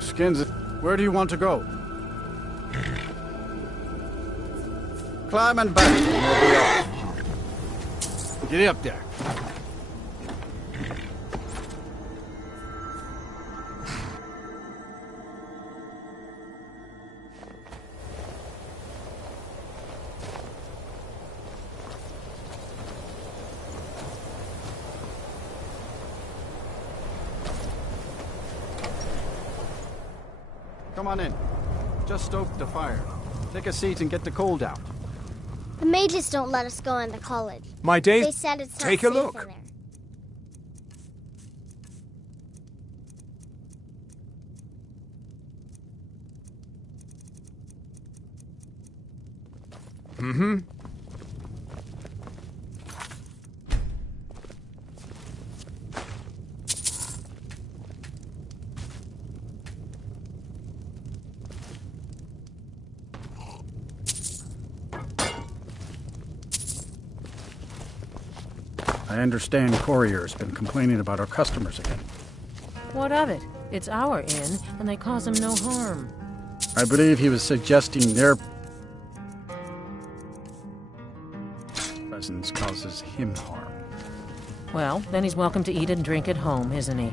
Skins, where do you want to go? Climb and back, and we'll be off. Get up there. on in. Just stoked the fire. Take a seat and get the cold out. The mages don't let us go into college. My days... They said it's not Take a safe look. in there. Mm-hmm. I understand Courier's been complaining about our customers again. What of it? It's our inn, and they cause him no harm. I believe he was suggesting their presence causes him harm. Well, then he's welcome to eat and drink at home, isn't he?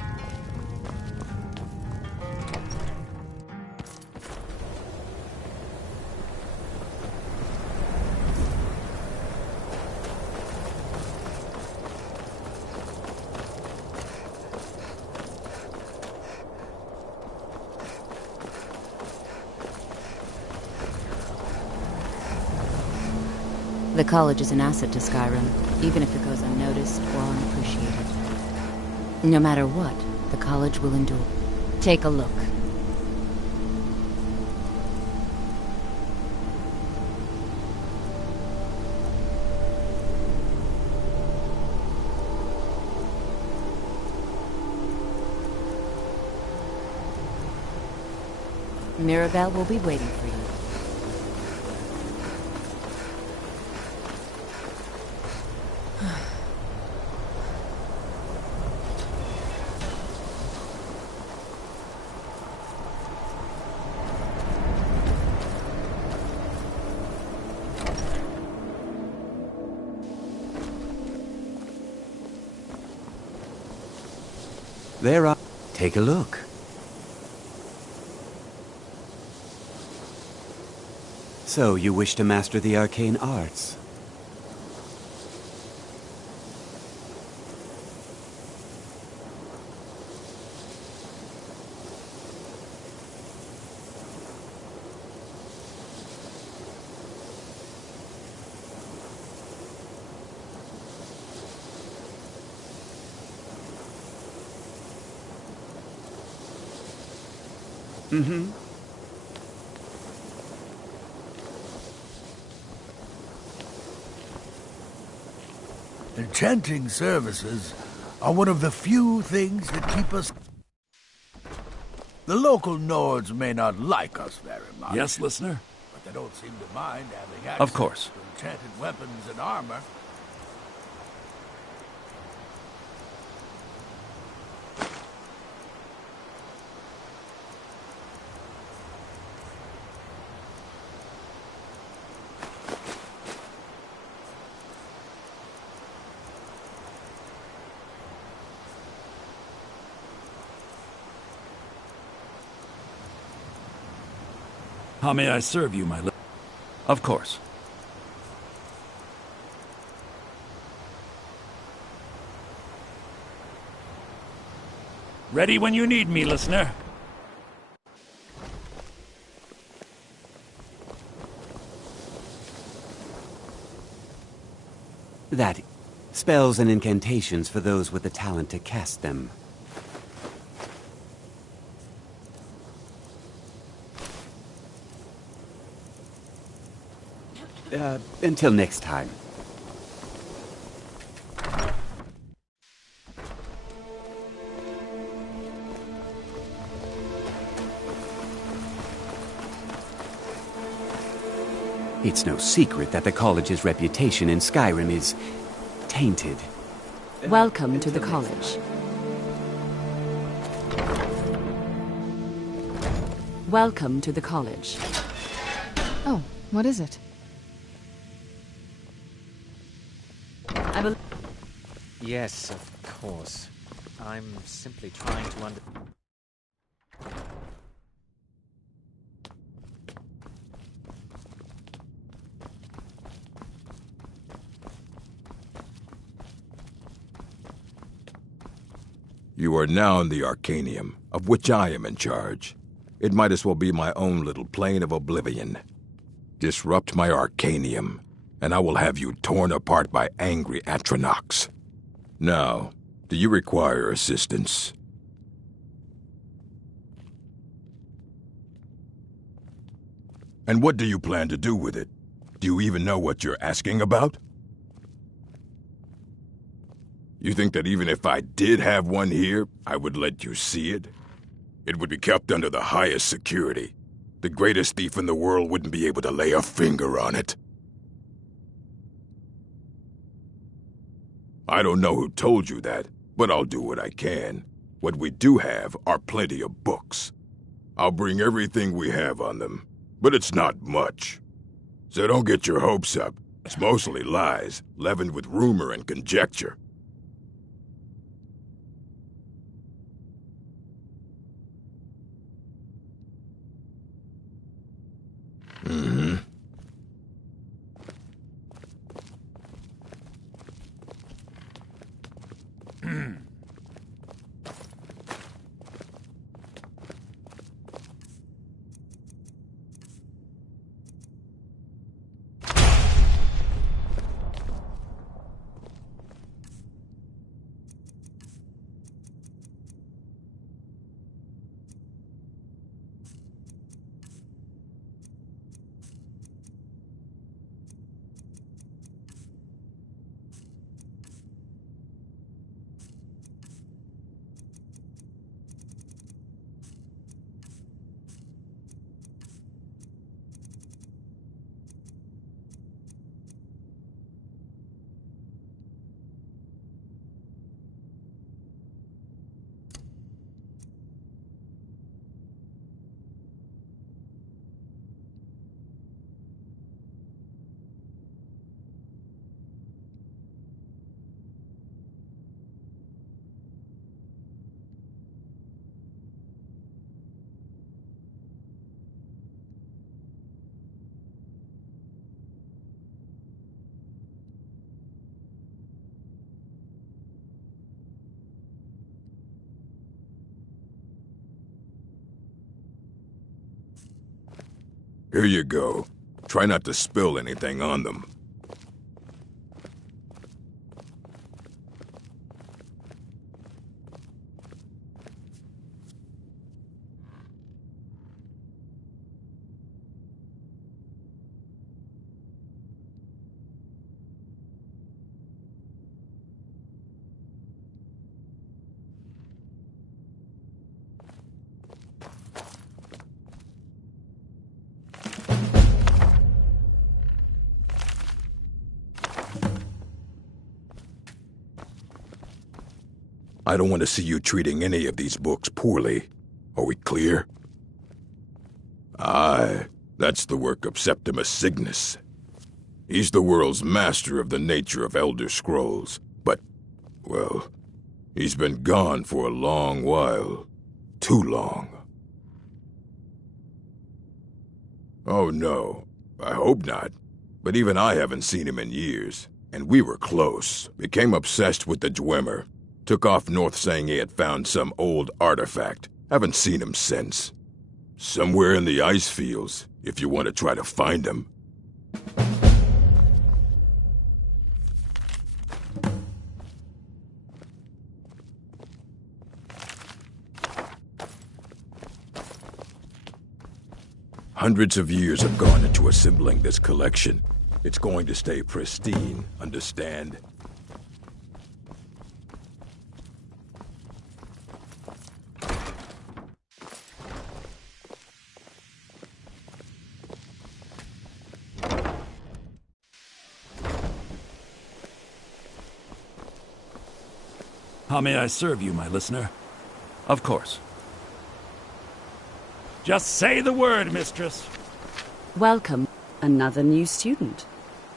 The college is an asset to Skyrim, even if it goes unnoticed or unappreciated. No matter what, the college will endure. Take a look. Mirabelle will be waiting for you. There are... Take a look. So, you wish to master the arcane arts? Mm-hmm. Enchanting services are one of the few things that keep us... The local Nords may not like us very much. Yes, listener? But they don't seem to mind having access Of course. to enchanted weapons and armor. How may I serve you, my Of course. Ready when you need me, listener. That... spells and incantations for those with the talent to cast them. Until next time. It's no secret that the college's reputation in Skyrim is tainted. Welcome to the college. Welcome to the college. Oh, what is it? Yes, of course. I'm simply trying to You are now in the Arcanium, of which I am in charge. it might as well be my own little plane of oblivion. Disrupt my Arcanium, and I will have you torn apart by angry Atronachs. Now, do you require assistance? And what do you plan to do with it? Do you even know what you're asking about? You think that even if I did have one here, I would let you see it? It would be kept under the highest security. The greatest thief in the world wouldn't be able to lay a finger on it. I don't know who told you that, but I'll do what I can. What we do have are plenty of books. I'll bring everything we have on them, but it's not much. So don't get your hopes up. It's mostly lies, leavened with rumor and conjecture. Mm-hmm. Here you go. Try not to spill anything on them. I don't want to see you treating any of these books poorly. Are we clear? Aye, that's the work of Septimus Cygnus. He's the world's master of the nature of Elder Scrolls, but, well, he's been gone for a long while. Too long. Oh no, I hope not. But even I haven't seen him in years. And we were close. Became obsessed with the Dwemer. Took off north saying he had found some old artifact. Haven't seen him since. Somewhere in the ice fields, if you want to try to find him. Hundreds of years have gone into assembling this collection. It's going to stay pristine, understand? How may I serve you, my listener? Of course. Just say the word, mistress. Welcome, another new student.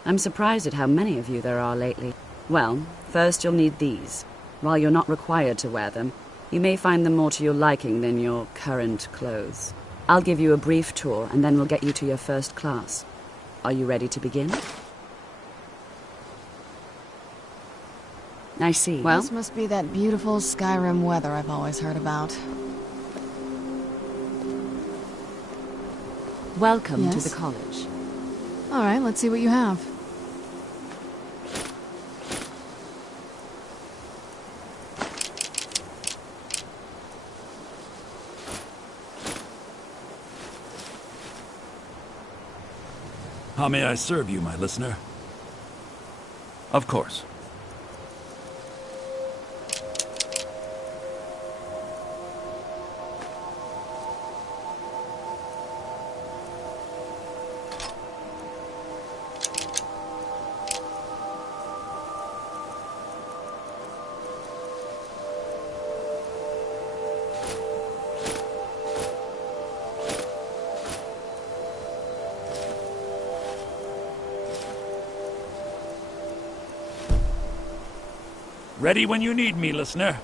I'm surprised at how many of you there are lately. Well, first you'll need these. While you're not required to wear them, you may find them more to your liking than your current clothes. I'll give you a brief tour, and then we'll get you to your first class. Are you ready to begin? I see. Well, this must be that beautiful Skyrim weather I've always heard about. Welcome to Yes? the college. All right, let's see what you have. How may I serve you, my listener? Of course. Ready when you need me, listener.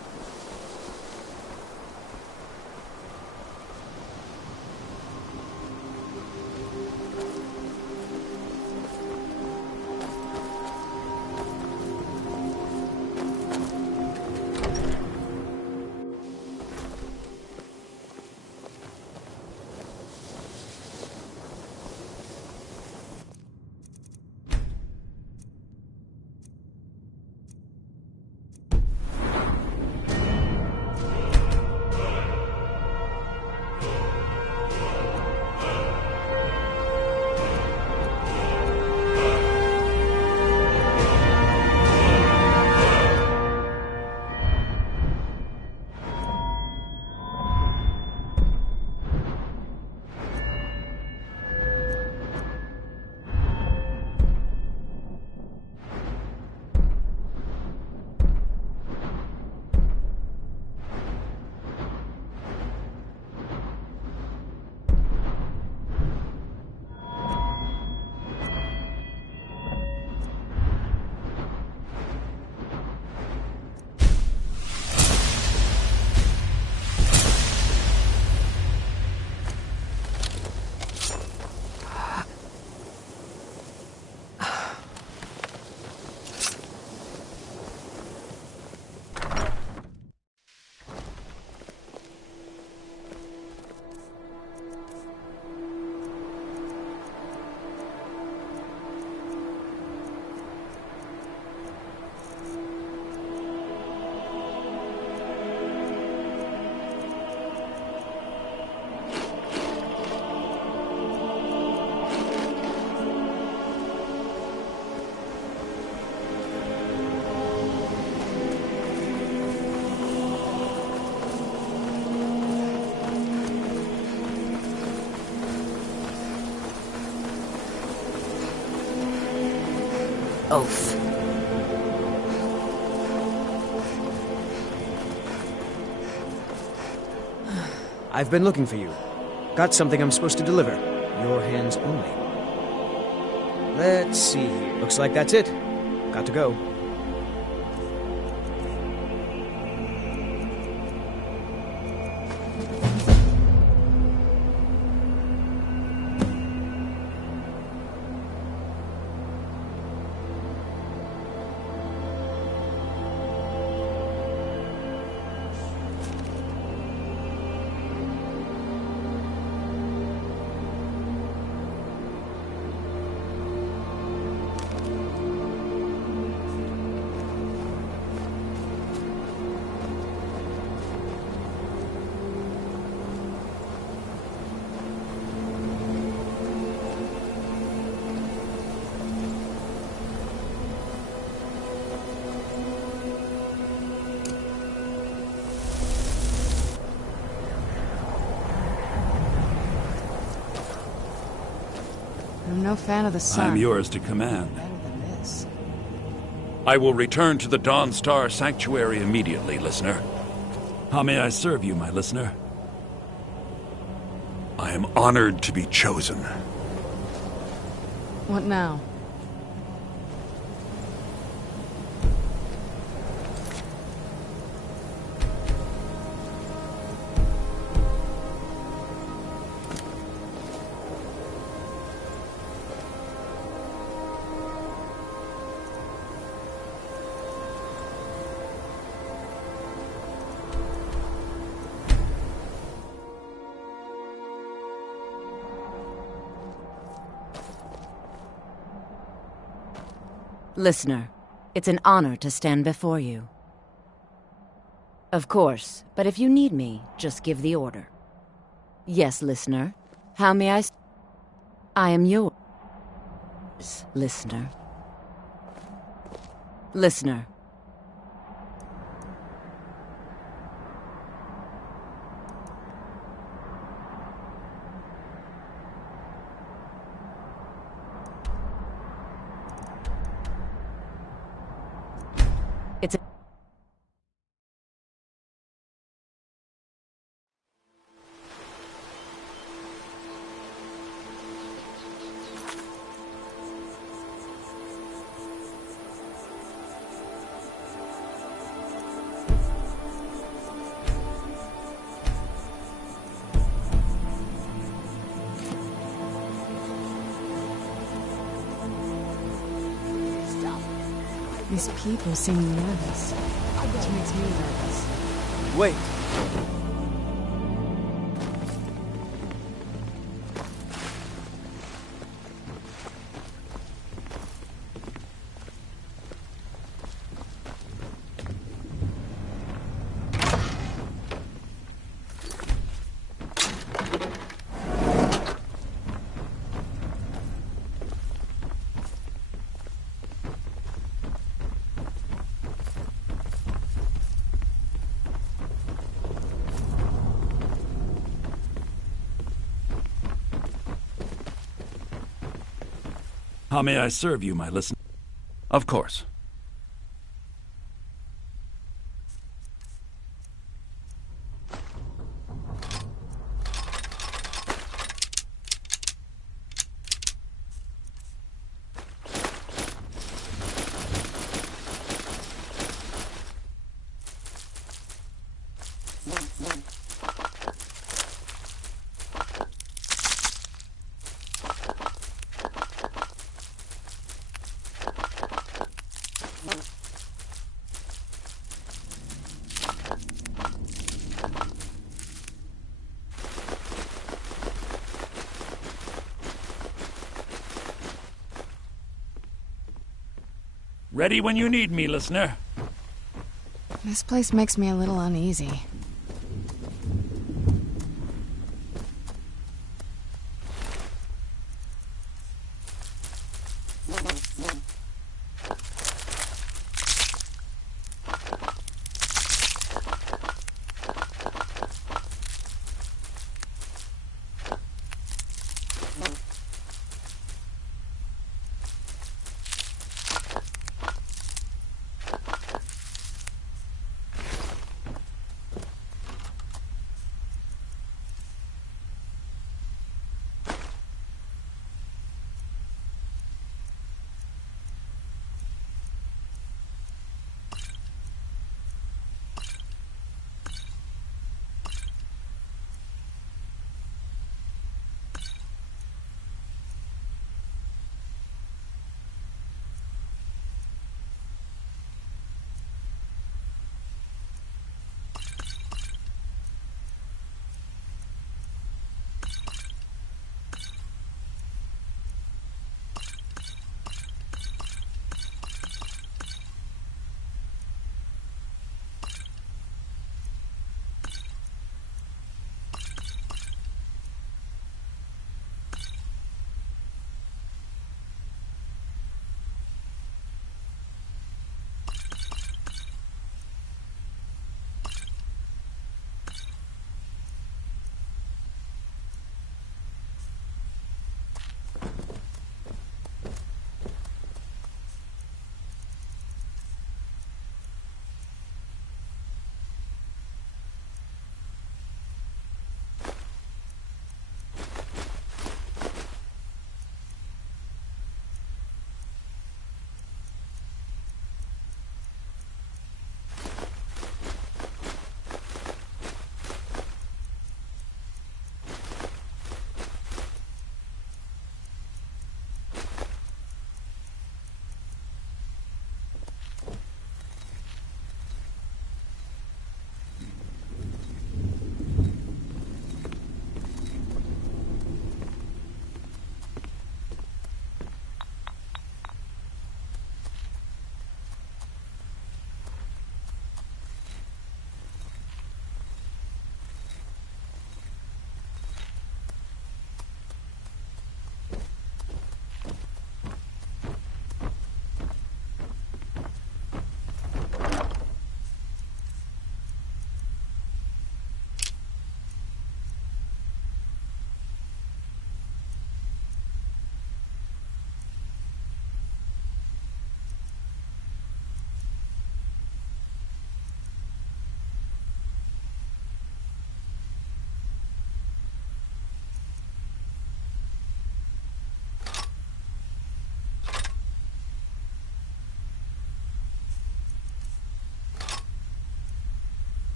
Oath. I've been looking for you. Got something I'm supposed to deliver. Your hands only. Let's see here. Looks like that's it. Got to go. I'm no fan of the sun. I'm yours to command. Better than this. I will return to the Dawnstar Sanctuary immediately, listener. How may I serve you, my listener? I am honored to be chosen. What now? Listener, it's an honor to stand before you. Of course, but if you need me, just give the order. Yes, listener. How may I am yours, listener. Listener. It's a These people seem nervous. Which makes me nervous. Wait. How may I serve you, my listener? Of course. Ready when you need me, listener. This place makes me a little uneasy.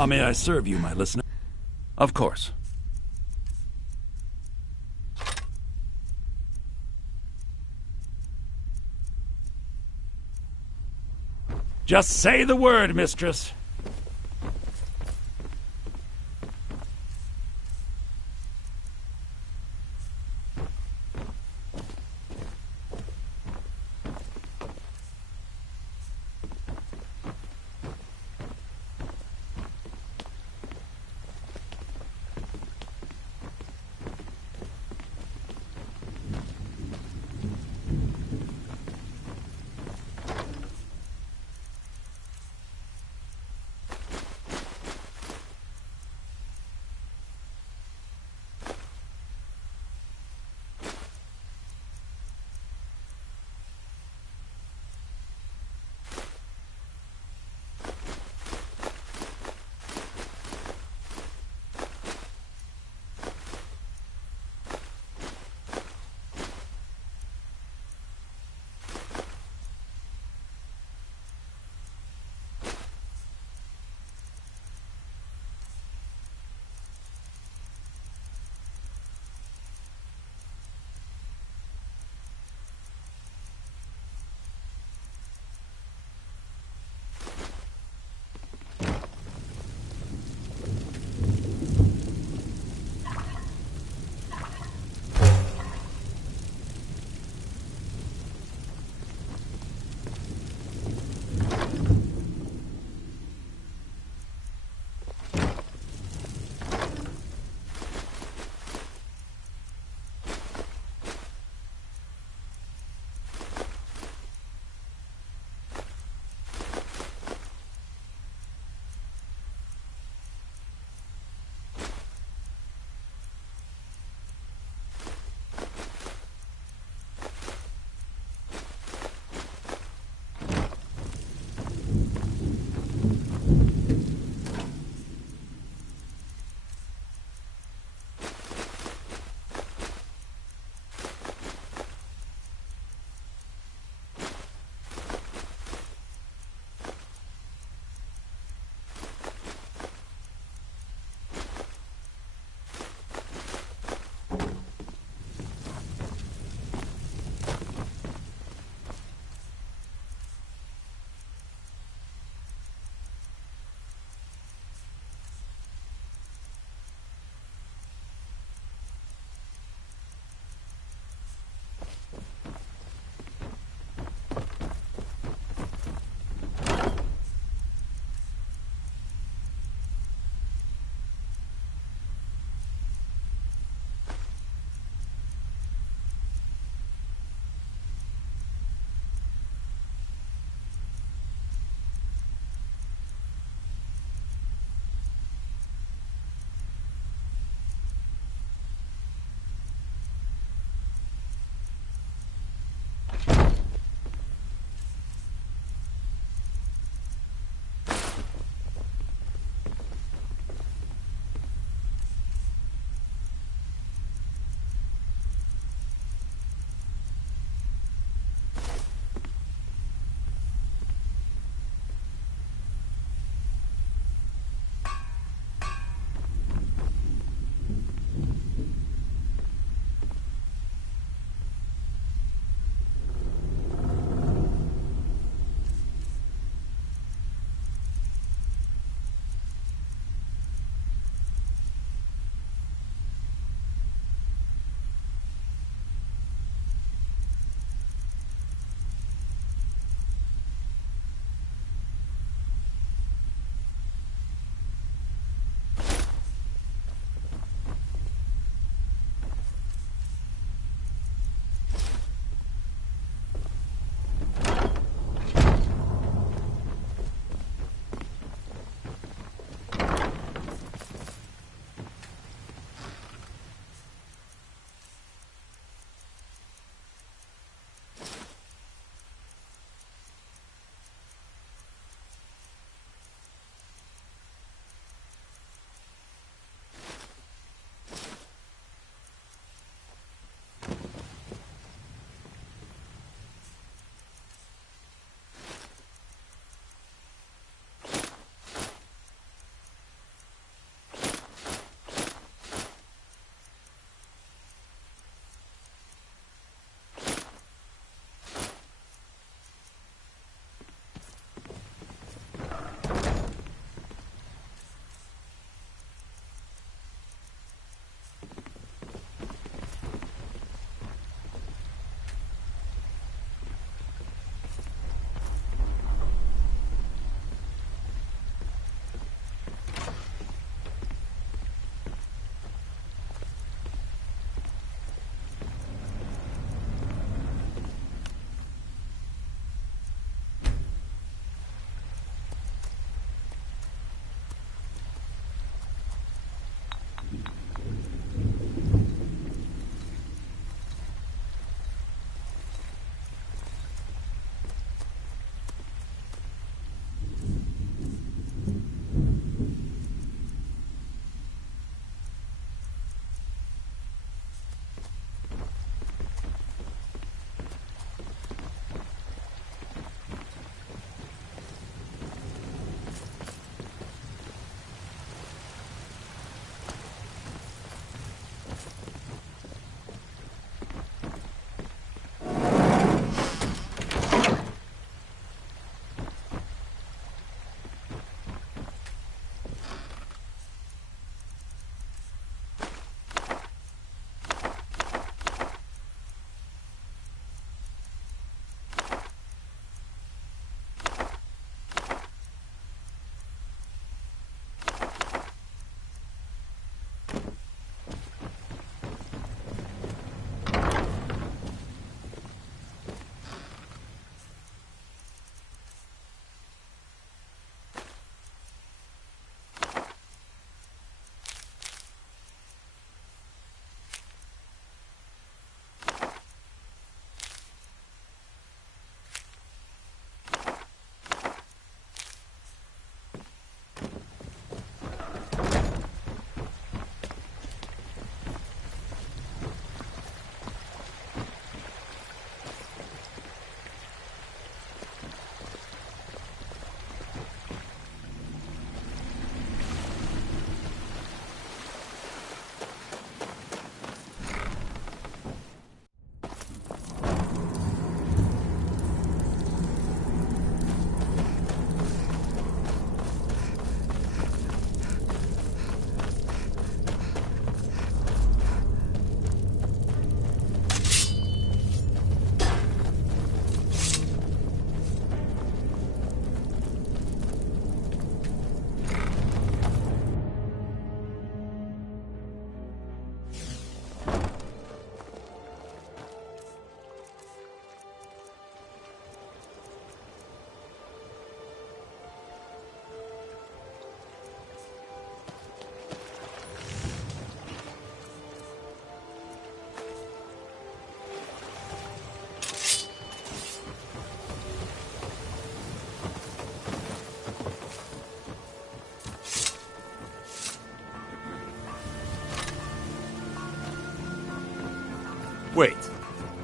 How may I serve you, my listener? Of course. Just say the word, mistress.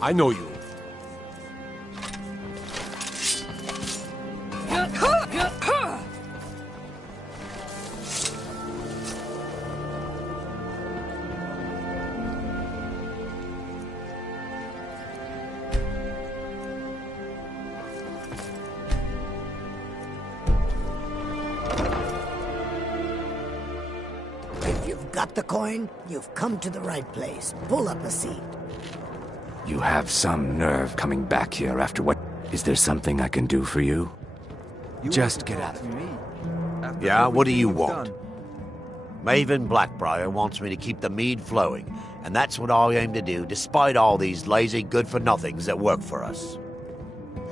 I know you. If you've got the coin, you've come to the right place. Pull up a seat. You have some nerve coming back here after what... Is there something I can do for you? Just get out of me. Yeah, what do you want? Maven Blackbriar wants me to keep the mead flowing, and that's what I aim to do despite all these lazy good-for-nothings that work for us.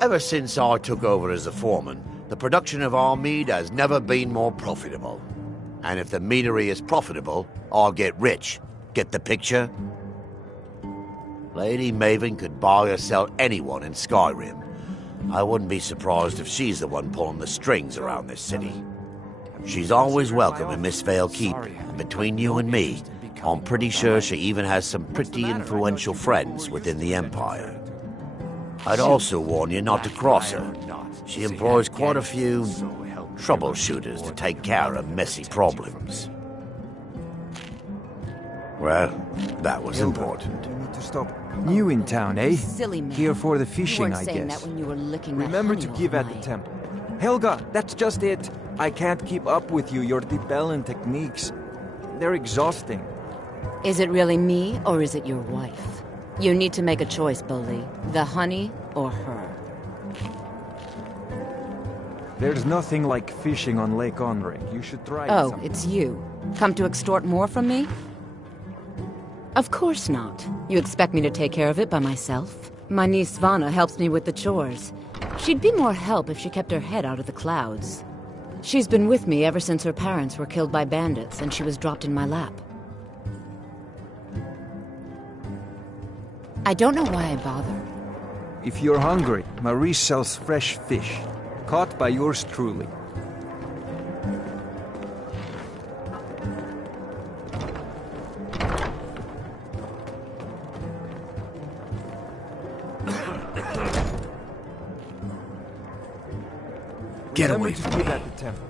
Ever since I took over as a foreman, the production of our mead has never been more profitable. And if the meadery is profitable, I'll get rich. Get the picture? Lady Maven could buy or sell anyone in Skyrim. I wouldn't be surprised if she's the one pulling the strings around this city. She's always welcome in Mistveil Keep, and between you and me, I'm pretty sure she even has some pretty influential friends within the Empire. I'd also warn you not to cross her. She employs quite a few troubleshooters to take care of messy problems. Well, that was important. You need to stop. New in town, eh? Silly man. Here for the You fishing, weren't I saying guess. that when you were licking that Remember honey to off give at my- the temple. Helga, that's just it. I can't keep up with you, your Dibellan techniques. They're exhausting. Is it really me, or is it your wife? You need to make a choice, Bully. The honey, or her. There's nothing like fishing on Lake Onreg. You should try it Oh, sometime. it's you. Come to extort more from me? Of course not. You expect me to take care of it by myself? My niece Svana helps me with the chores. She'd be more help if she kept her head out of the clouds. She's been with me ever since her parents were killed by bandits and she was dropped in my lap. I don't know why I bother. If you're hungry, Marie sells fresh fish. Caught by yours truly. Get Remember away to from give me. at the temple.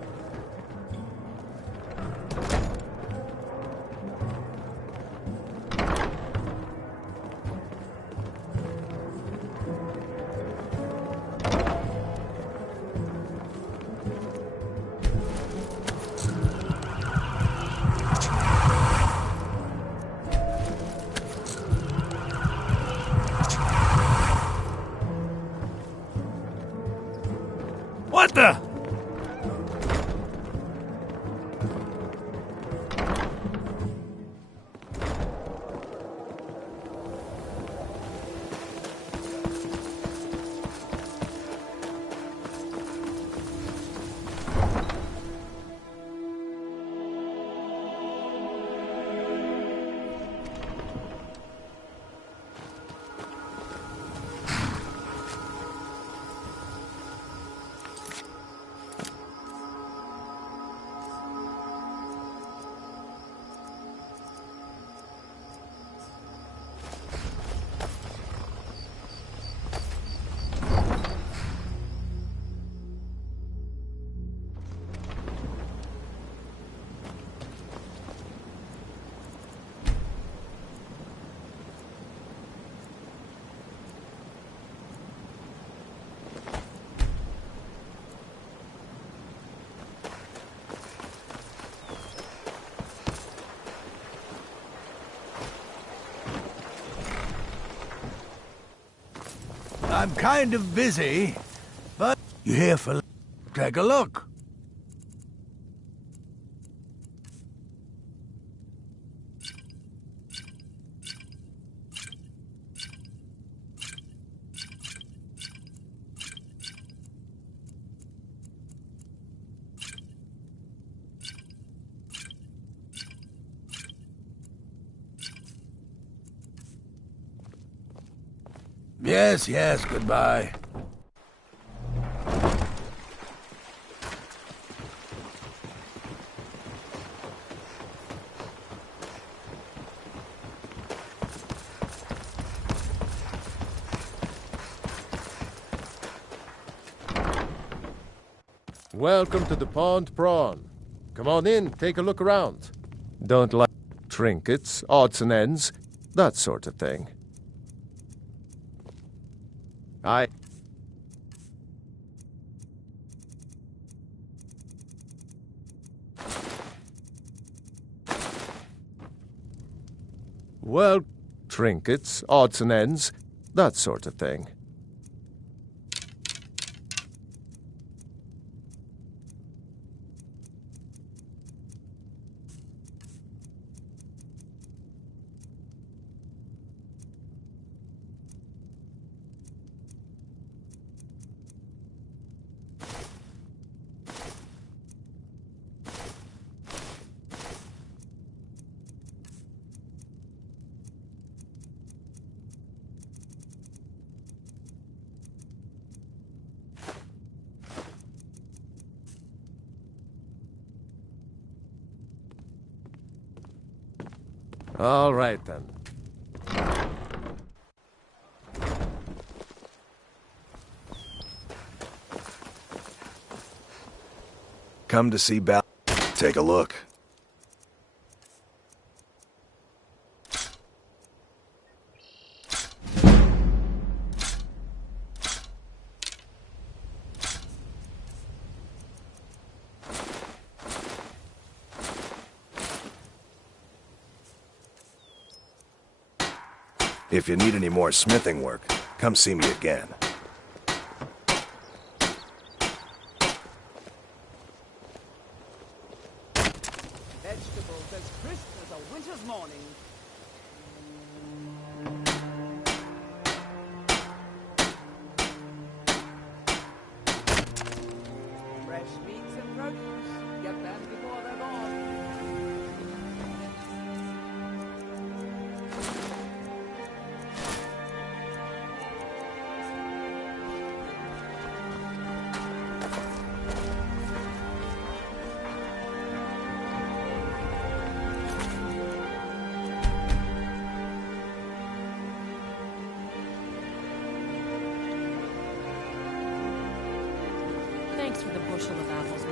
What the? I'm kind of busy, but you here for... Take a look. Yes, yes, goodbye. Welcome to the Pond Prawn. Come on in, take a look around. Don't like trinkets, odds and ends, that sort of thing. Well, trinkets, odds and ends, that sort of thing. All right, then. Come to see Bal. Take a look. If you need any more smithing work, come see me again. Vegetables as crisp as a winter's morning. Fresh meats and produce. Get them before they're gone. Thanks for the bushel of apples,